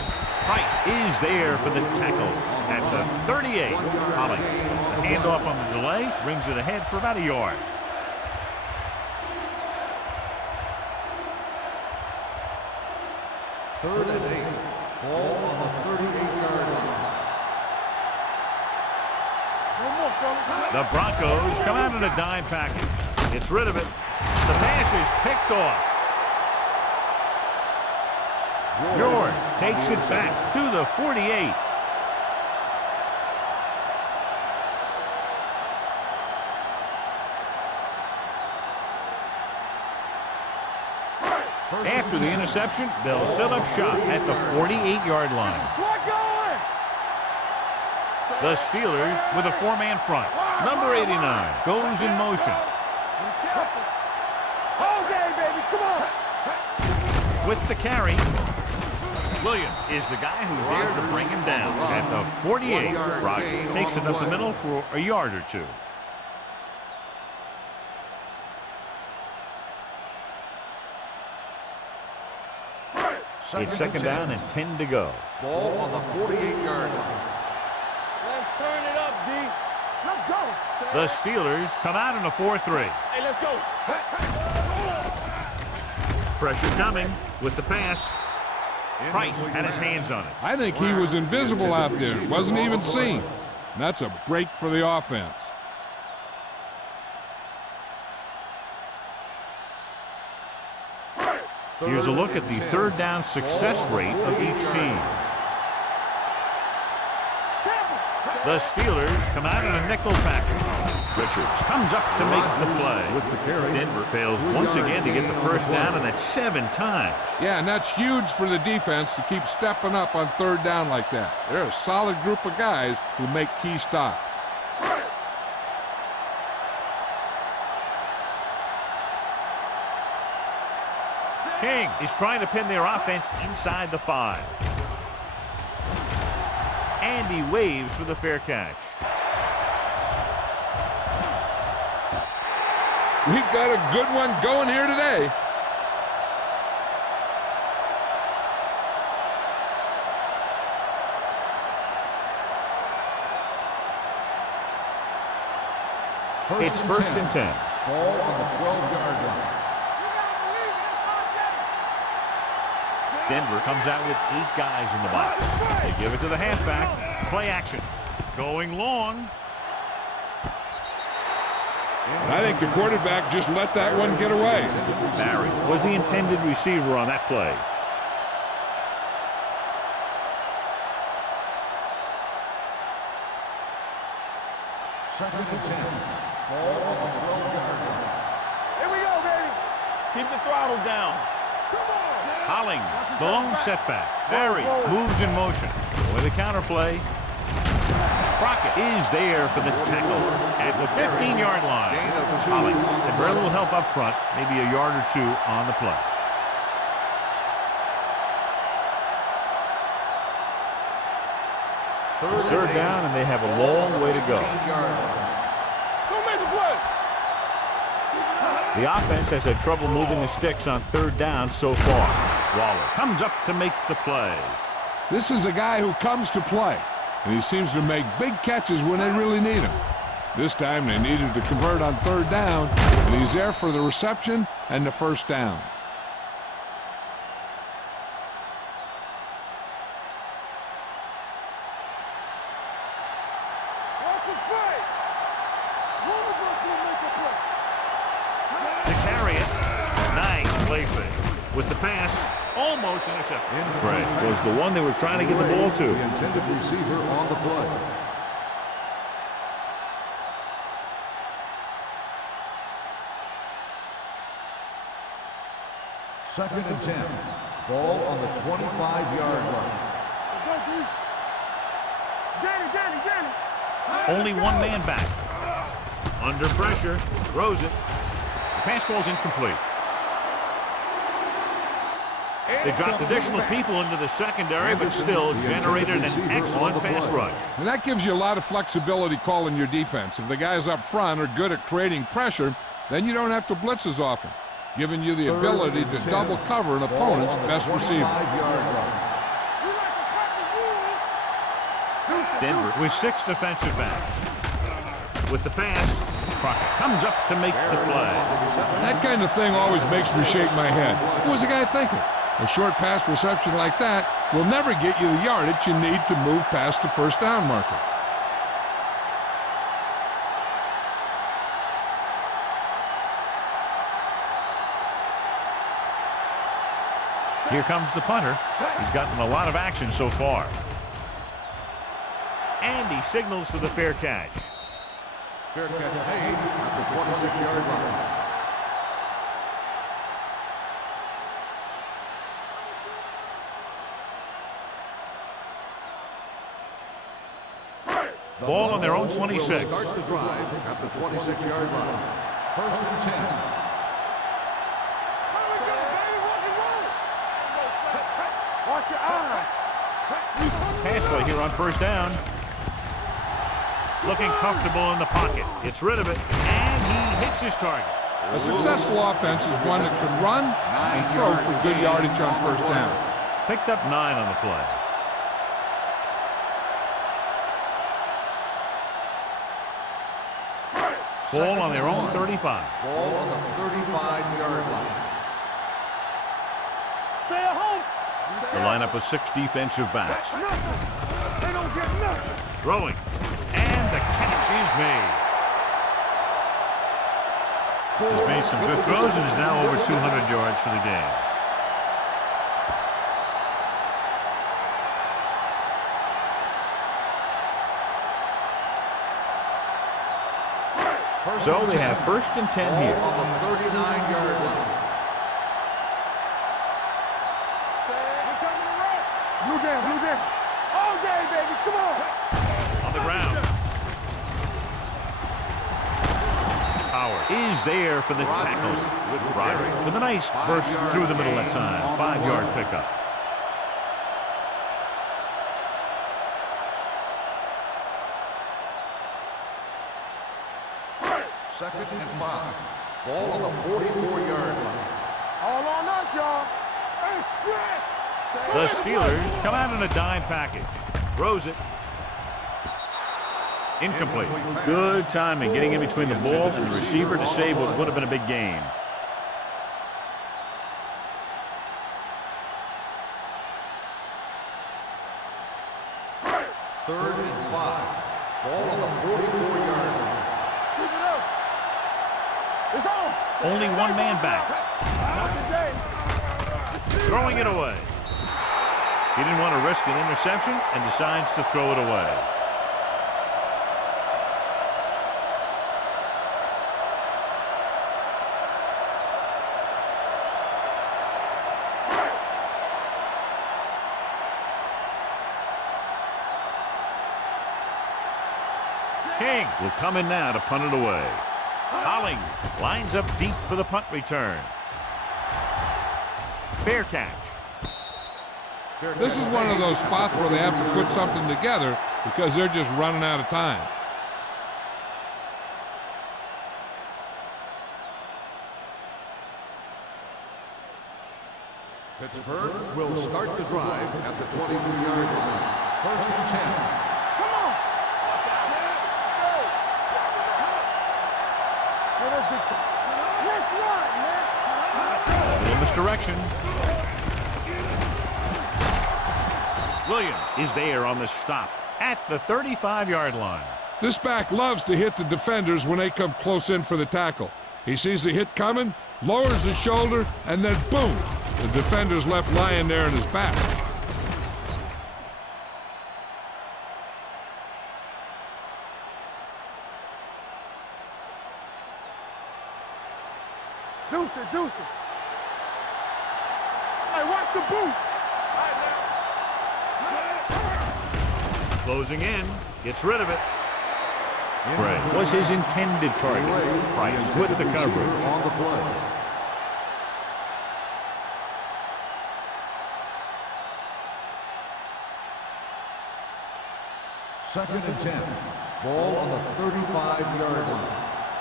Price is there for the tackle at the 38. Hollings gets the handoff on the delay, brings it ahead for about a yard. Third and 8. Ball on the 38-yard line. The Broncos come out in a dime package. Gets rid of it. The pass is picked off. George takes it back to the 48. After the interception, they'll set up shop at the 48-yard line. The Steelers with a four-man front. Number 89 goes in motion. Okay, baby, come on. With the carry, Williams is the guy who's there to bring him down. At the 48, Rogers takes it up the middle for a yard or two. It's second down and 10 to go. Ball on the 48-yard line. Let's turn it up, D. Let's go. The Steelers come out in a 4-3. Hey, let's go. Pressure coming with the pass. Price had his hands on it. I think he was invisible out there. Wasn't even seen. And that's a break for the offense. Here's a look at the third down success rate of each team. The Steelers come out in a nickel package. Richards comes up to make the play. Denver fails once again to get the first down, and that's 7 times. Yeah, and that's huge for the defense to keep stepping up on third down like that. They're a solid group of guys who make key stops. King is trying to pin their offense inside the 5. And he waves for the fair catch. We've got a good one going here today. It's first and 10. Ball on the 12-yard line. Denver comes out with 8 guys in the box. They give it to the halfback. Play action. Going long. I think the quarterback just let that one get away. Barry was the intended receiver on that play. Second and 10. Ball on the 12-yard line. Here we go, baby. Keep the throttle down. Hollings, the lone setback. Barry moves in motion. With a counterplay. Crockett is there for the tackle at the 15-yard line. Hollings had very little help up front, maybe a yard or 2 on the play. It's third down, and they have a long way to go. Don't make a play. The offense has had trouble moving the sticks on third down so far. Waller comes up to make the play. This is a guy who comes to play, and he seems to make big catches when they really need him. This time they needed to convert on third down, and he's there for the reception and the first down. To carry it. Nice play fake. With the pass, almost intercepted. Right, was the one they were trying to get the ball to. The intended receiver on the play. Second and 10. Ball on the 25-yard line. Only one man back. Under pressure, throws it. The pass falls incomplete. They dropped additional people into the secondary, but still generated an excellent pass rush. And that gives you a lot of flexibility calling your defense. If the guys up front are good at creating pressure, then you don't have to blitz as often, giving you the ability to double cover an opponent's best receiver. Denver with 6 defensive backs. With the pass, Crockett comes up to make the play. That kind of thing always makes me shake my head. What was the guy thinking? A short pass reception like that will never get you the yardage you need to move past the first down marker. Here comes the punter. He's gotten a lot of action so far. And he signals for the fair catch. Fair catch made at the 26-yard line. Ball on their own 26. Start the drive at the 26-yard line. 1st and 10. Watch your eyes. Pass play here on 1st down. Looking comfortable in the pocket. Gets rid of it, and he hits his target. A successful offense is one that can run and throw for good yardage on 1st down. Picked up 9 on the play. Ball on their own 35. Ball on the 35-yard line. Stay at home. The lineup of 6 defensive backs. They don't get nothing. Throwing. And the catch is made. He's made some good throws and is now over 200 yards for the game. So they have 1st and 10 here. On the 39-yard line. Blue down. All day, baby. Come on. On the ground. Howard is there for the tackle. Roderick with a nice burst through the middle that time. 5-yard pickup. Second and 5. Ball on the 44-yard line. All on us, y'all. Hey, stretch. The Steelers come out in a dime package. Throws it. Incomplete. Good timing getting in between the ball and the receiver to save what would have been a big gain. Third and 5. Ball on the 44-yard line. Keep it up. It's on. Only one man back. Throwing it away. He didn't want to risk an interception and decides to throw it away. King will come in now to punt it away. Hollings lines up deep for the punt return. Fair catch. This is one of those spots where they have to put something together because they're just running out of time. Pittsburgh will start the drive at the 23-yard line. 1st and 10. Come on. Hey, that's big time. Let's run, man. Little misdirection. Williams is there on the stop at the 35-yard line. This back loves to hit the defenders when they come close in for the tackle. He sees the hit coming, lowers his shoulder, and then boom, the defender's left lying there in his back. Deuce it. Hey, watch the boot. Closing in, gets rid of it. Gray was his intended target. Price with the coverage. On the play. Second and 10. Ball on the 35-yard line.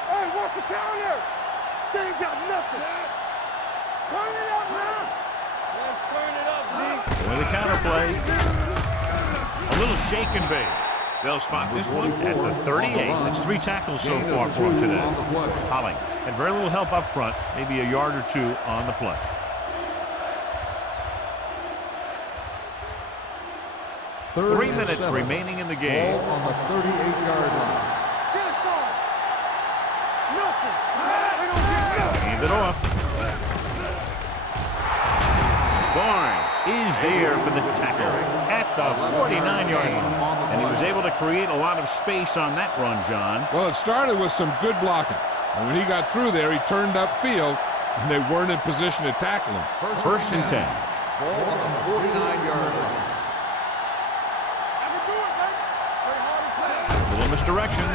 Hey, watch the counter. They ain't got nothing. Turn it up now. Let's turn it up, Z. With the counter play. A little shake and bake. They'll spot this one at the 38. That's 3 tackles so far for him today. Hollings had very little help up front, maybe a yard or 2 on the play. Third 3 and minutes 7. remaining in the game. Ball on the 38-yard line. Hand it off. Barnes is there for the tackle at the 49-yard line. And he was able to create a lot of space on that run, John. Well, it started with some good blocking. And when he got through there, he turned upfield, and they weren't in position to tackle him. First and 10. Ball on the 49-yard line. Little misdirection.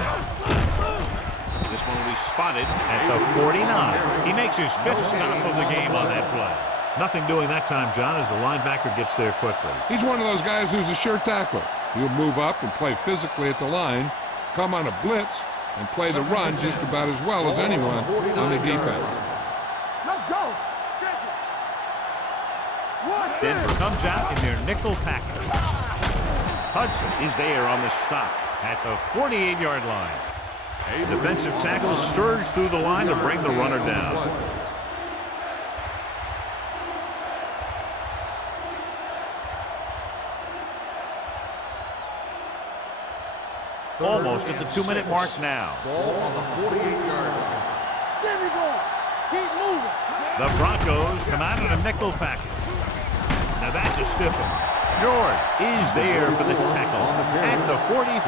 This one will be spotted at the 49. He makes his 5th stop of the game on that play. Nothing doing that time, John, as the linebacker gets there quickly. He's one of those guys who's a sure tackler. He'll move up and play physically at the line, come on a blitz, and play the run just about as well as anyone on the defense. Let's go. Check it. Denver comes out in their nickel package. Hudson is there on the stop at the 48-yard line. A defensive tackle surged through the line to bring the runner down. Almost at the 2-minute mark now. Ball on the 48-yard line. There we go. Keep moving. The Broncos come out in a nickel package. Now that's a stiff one. George is there for the tackle at the 44.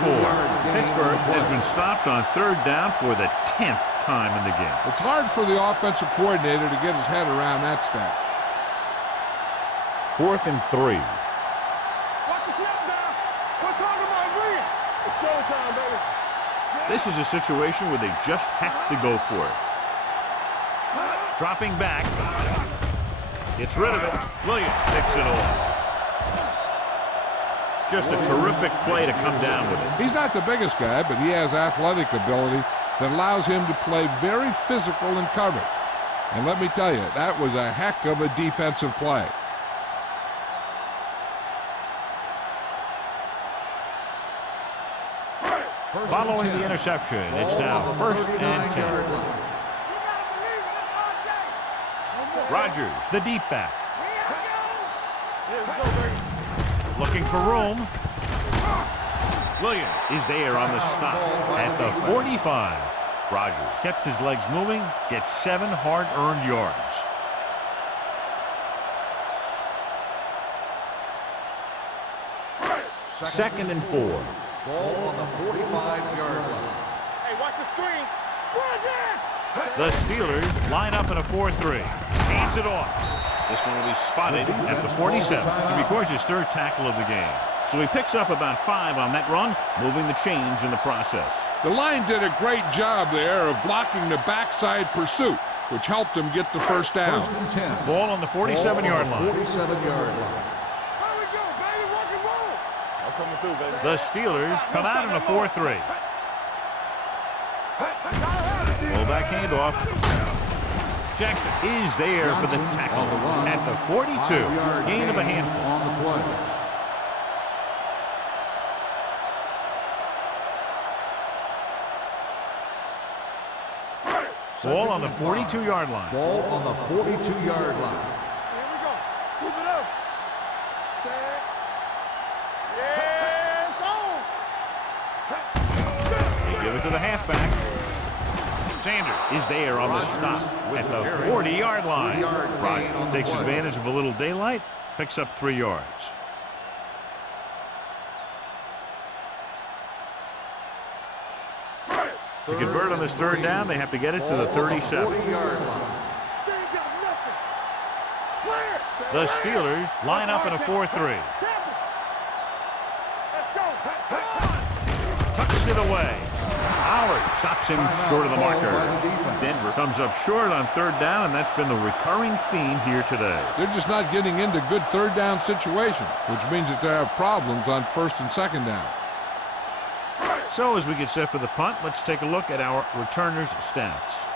Pittsburgh has been stopped on 3rd down for the 10th time in the game. It's hard for the offensive coordinator to get his head around that stat. 4th and 3. Watch the snap down. We're talking about Green. It's showtime, baby. This is a situation where they just have to go for it. Dropping back. Gets rid of it. Williams picks it off. Just a terrific play to come down with it. He's not the biggest guy, but he has athletic ability that allows him to play very physical in coverage. And let me tell you, that was a heck of a defensive play. Following the interception, it's now 1st and 10. Rodgers, the deep back. Looking for room. Williams is there on the stop at the 45. Rodgers kept his legs moving, gets 7 hard-earned yards. Second and 4. Ball on the 45-yard line. Hey, watch the screen. The Steelers line up in a 4-3. Hands it off. This one will be spotted at the 47. He records his 3rd tackle of the game. So he picks up about 5 on that run, moving the chains in the process. The line did a great job there of blocking the backside pursuit, which helped him get the 1st down. 1st and 10. Ball on the 47-yard line. 47-yard line. Here we go, baby. Rock and roll. I'm coming through, baby. The Steelers come out in a 4-3. Fullback handoff. Jackson is there for the tackle at the 42. Gain of a handful. On the play. Ball on the 42-yard line. Ball on the 42-yard line. Here we go. Keep it up. Set. Yes, on. They give it to the halfback. Sanders is there on the stop at the 40-yard line. Rodgers takes advantage of a little daylight, picks up 3 yards. To convert on this 3rd down, they have to get it to the 37. The Steelers line up in a 4-3. Tucks it away. Howard stops him short of the marker. Denver comes up short on 3rd down, and that's been the recurring theme here today. They're just not getting into good 3rd down situations, which means that they have problems on 1st and 2nd down. So as we get set for the punt, let's take a look at our returners' stats.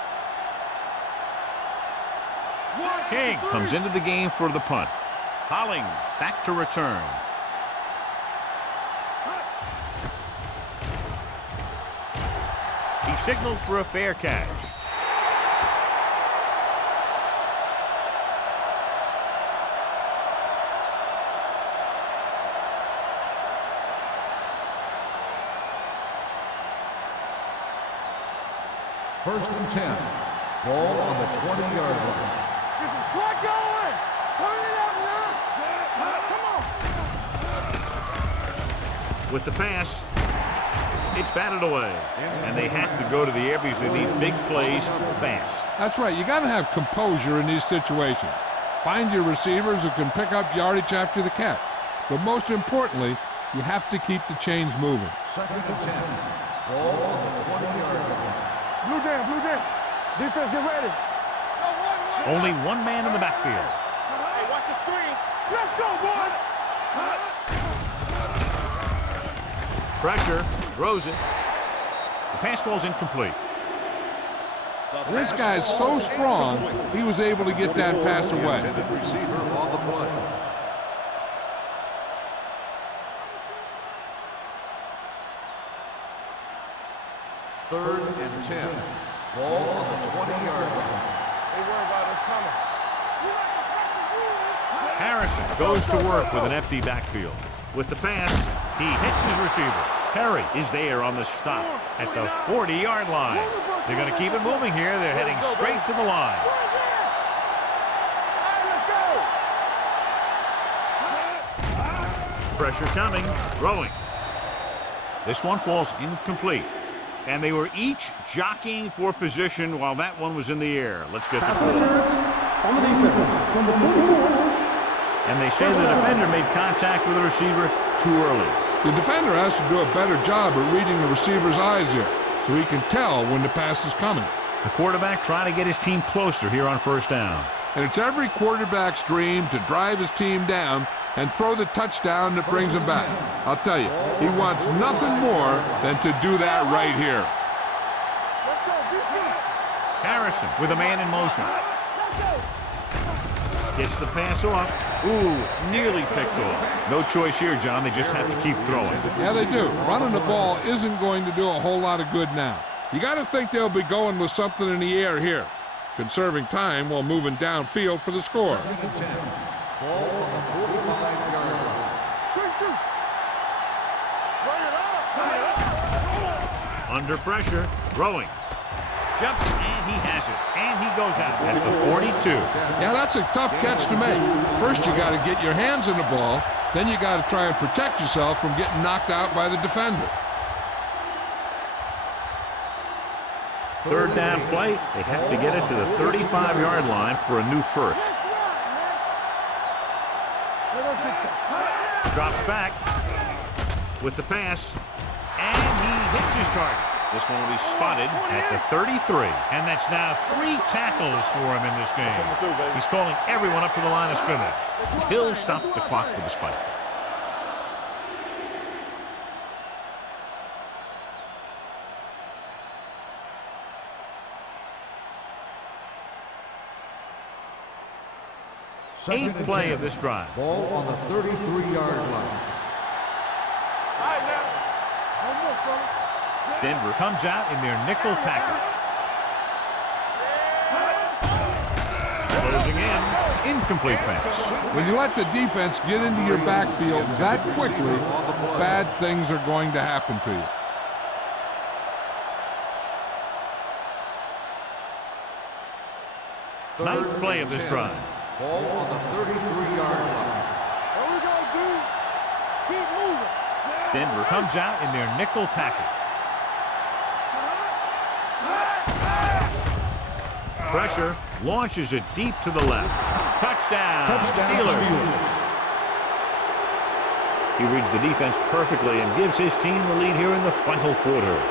King comes into the game for the punt. Hollings back to return. He signals for a fair catch. First and 10. Ball on the 20-yard line. Get some slot going. Turn it up now. Come on. With the pass, it's batted away. And they have to go to the air because they need big plays fast. That's right. You got to have composure in these situations. Find your receivers who can pick up yardage after the catch. But most importantly, you have to keep the chains moving. Second and 10. Ball on the 20-yard line. Blue down, blue down. Defense, get ready. Only one man in the backfield. Hey, watch the screen. Let's go, boys. Pressure, throws it. The pass falls incomplete. This guy's so strong, he was able to get that pass away. Intended receiver on the play. Third and 10. Ball on the 20-yard line. They worry about us coming. Harrison goes to work with an empty backfield. With the pass, he hits his receiver. Perry is there on the stop at the 40-yard line. They're going to keep it moving here. They're heading straight to the line. Pressure coming, throwing. This one falls incomplete. And they were each jockeying for position while that one was in the air. Let's get Pass the ball. interference on the defense. Number 44. And they say the defender made contact with the receiver too early. The defender has to do a better job at reading the receiver's eyes here, so he can tell when the pass is coming. The quarterback trying to get his team closer here on first down. And it's every quarterback's dream to drive his team down and throw the touchdown that brings him back. I'll tell you, he wants nothing more than to do that right here. Harrison with a man in motion. Gets the pass off. Ooh, nearly picked off. No choice here, John. They just have to keep throwing. Yeah, they do. Running the ball isn't going to do a whole lot of good now. You got to think they'll be going with something in the air here, conserving time while moving downfield for the score. Second and 10. Ball on the 45-yard line. Under pressure, throwing. Jumps, and he has it. And he goes out at the 42. Yeah, that's a tough catch to make. First, you got to get your hands on the ball. Then you got to try and protect yourself from getting knocked out by the defender. Third down play. They have to get it to the 35-yard line for a new first. Drops back with the pass, and he hits his target. This one will be spotted at the 33, and that's now 3 tackles for him in this game. He's calling everyone up to the line of scrimmage. He'll stop the clock with a spike. Eighth play of this drive. Ball on the 33-yard line. Denver comes out in their nickel package. Closing in, incomplete pass. When you let the defense get into your backfield that quickly, bad things are going to happen to you. Ninth play of this drive. Ball on the 33-yard line. What we gonna do? Keep moving. Denver comes out in their nickel package. Pressure, launches it deep to the left. Touchdown, Steelers. He reads the defense perfectly and gives his team the lead here in the final quarter.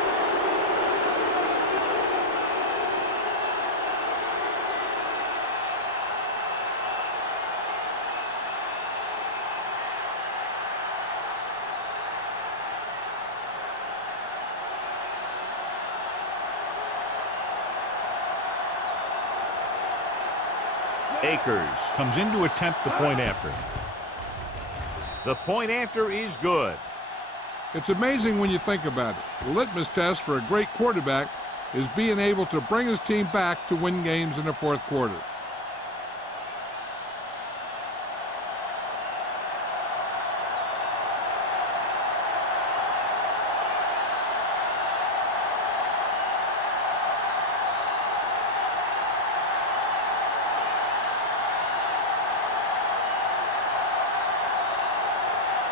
Akers comes in to attempt the point after. The point after is good. It's amazing when you think about it. The litmus test for a great quarterback is being able to bring his team back to win games in the fourth quarter.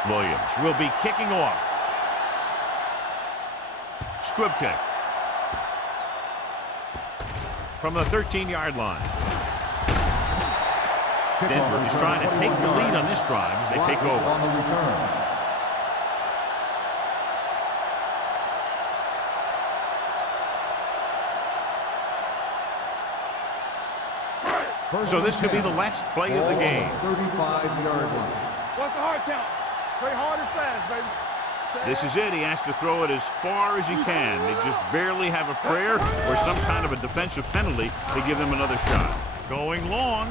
Williams will be kicking off. Squib kick. From the 13-yard line. Denver is trying to take the lead on this drive as they take over. On the return. So this could be the last play of the game. 35-yard line. What's the hard count? Play hard and fast, baby. This is it. He has to throw it as far as he can. They just barely have a prayer or some kind of a defensive penalty to give them another shot. Going long.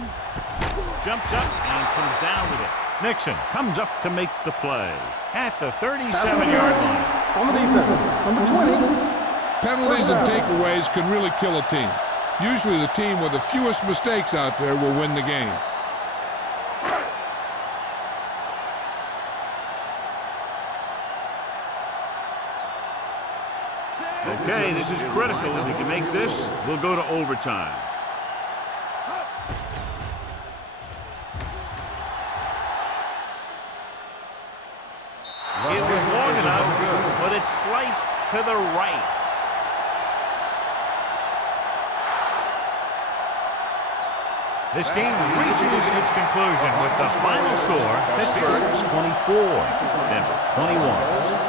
Jumps up and comes down with it. Nixon comes up to make the play at the 37-yard line. On the defense, number 20. Penalties and takeaways can really kill a team. Usually the team with the fewest mistakes out there will win the game. Okay, this is critical. If he can make this, we'll go to overtime. It was long enough, but it's sliced to the right. This game reaches its conclusion with the final score, Pittsburgh's 24, Denver 21.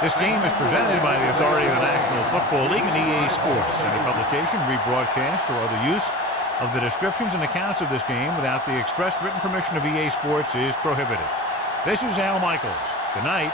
This game is presented by the authority of the National Football League and EA Sports. Any publication, rebroadcast, or other use of the descriptions and accounts of this game without the expressed written permission of EA Sports is prohibited. This is Al Michaels. Good night.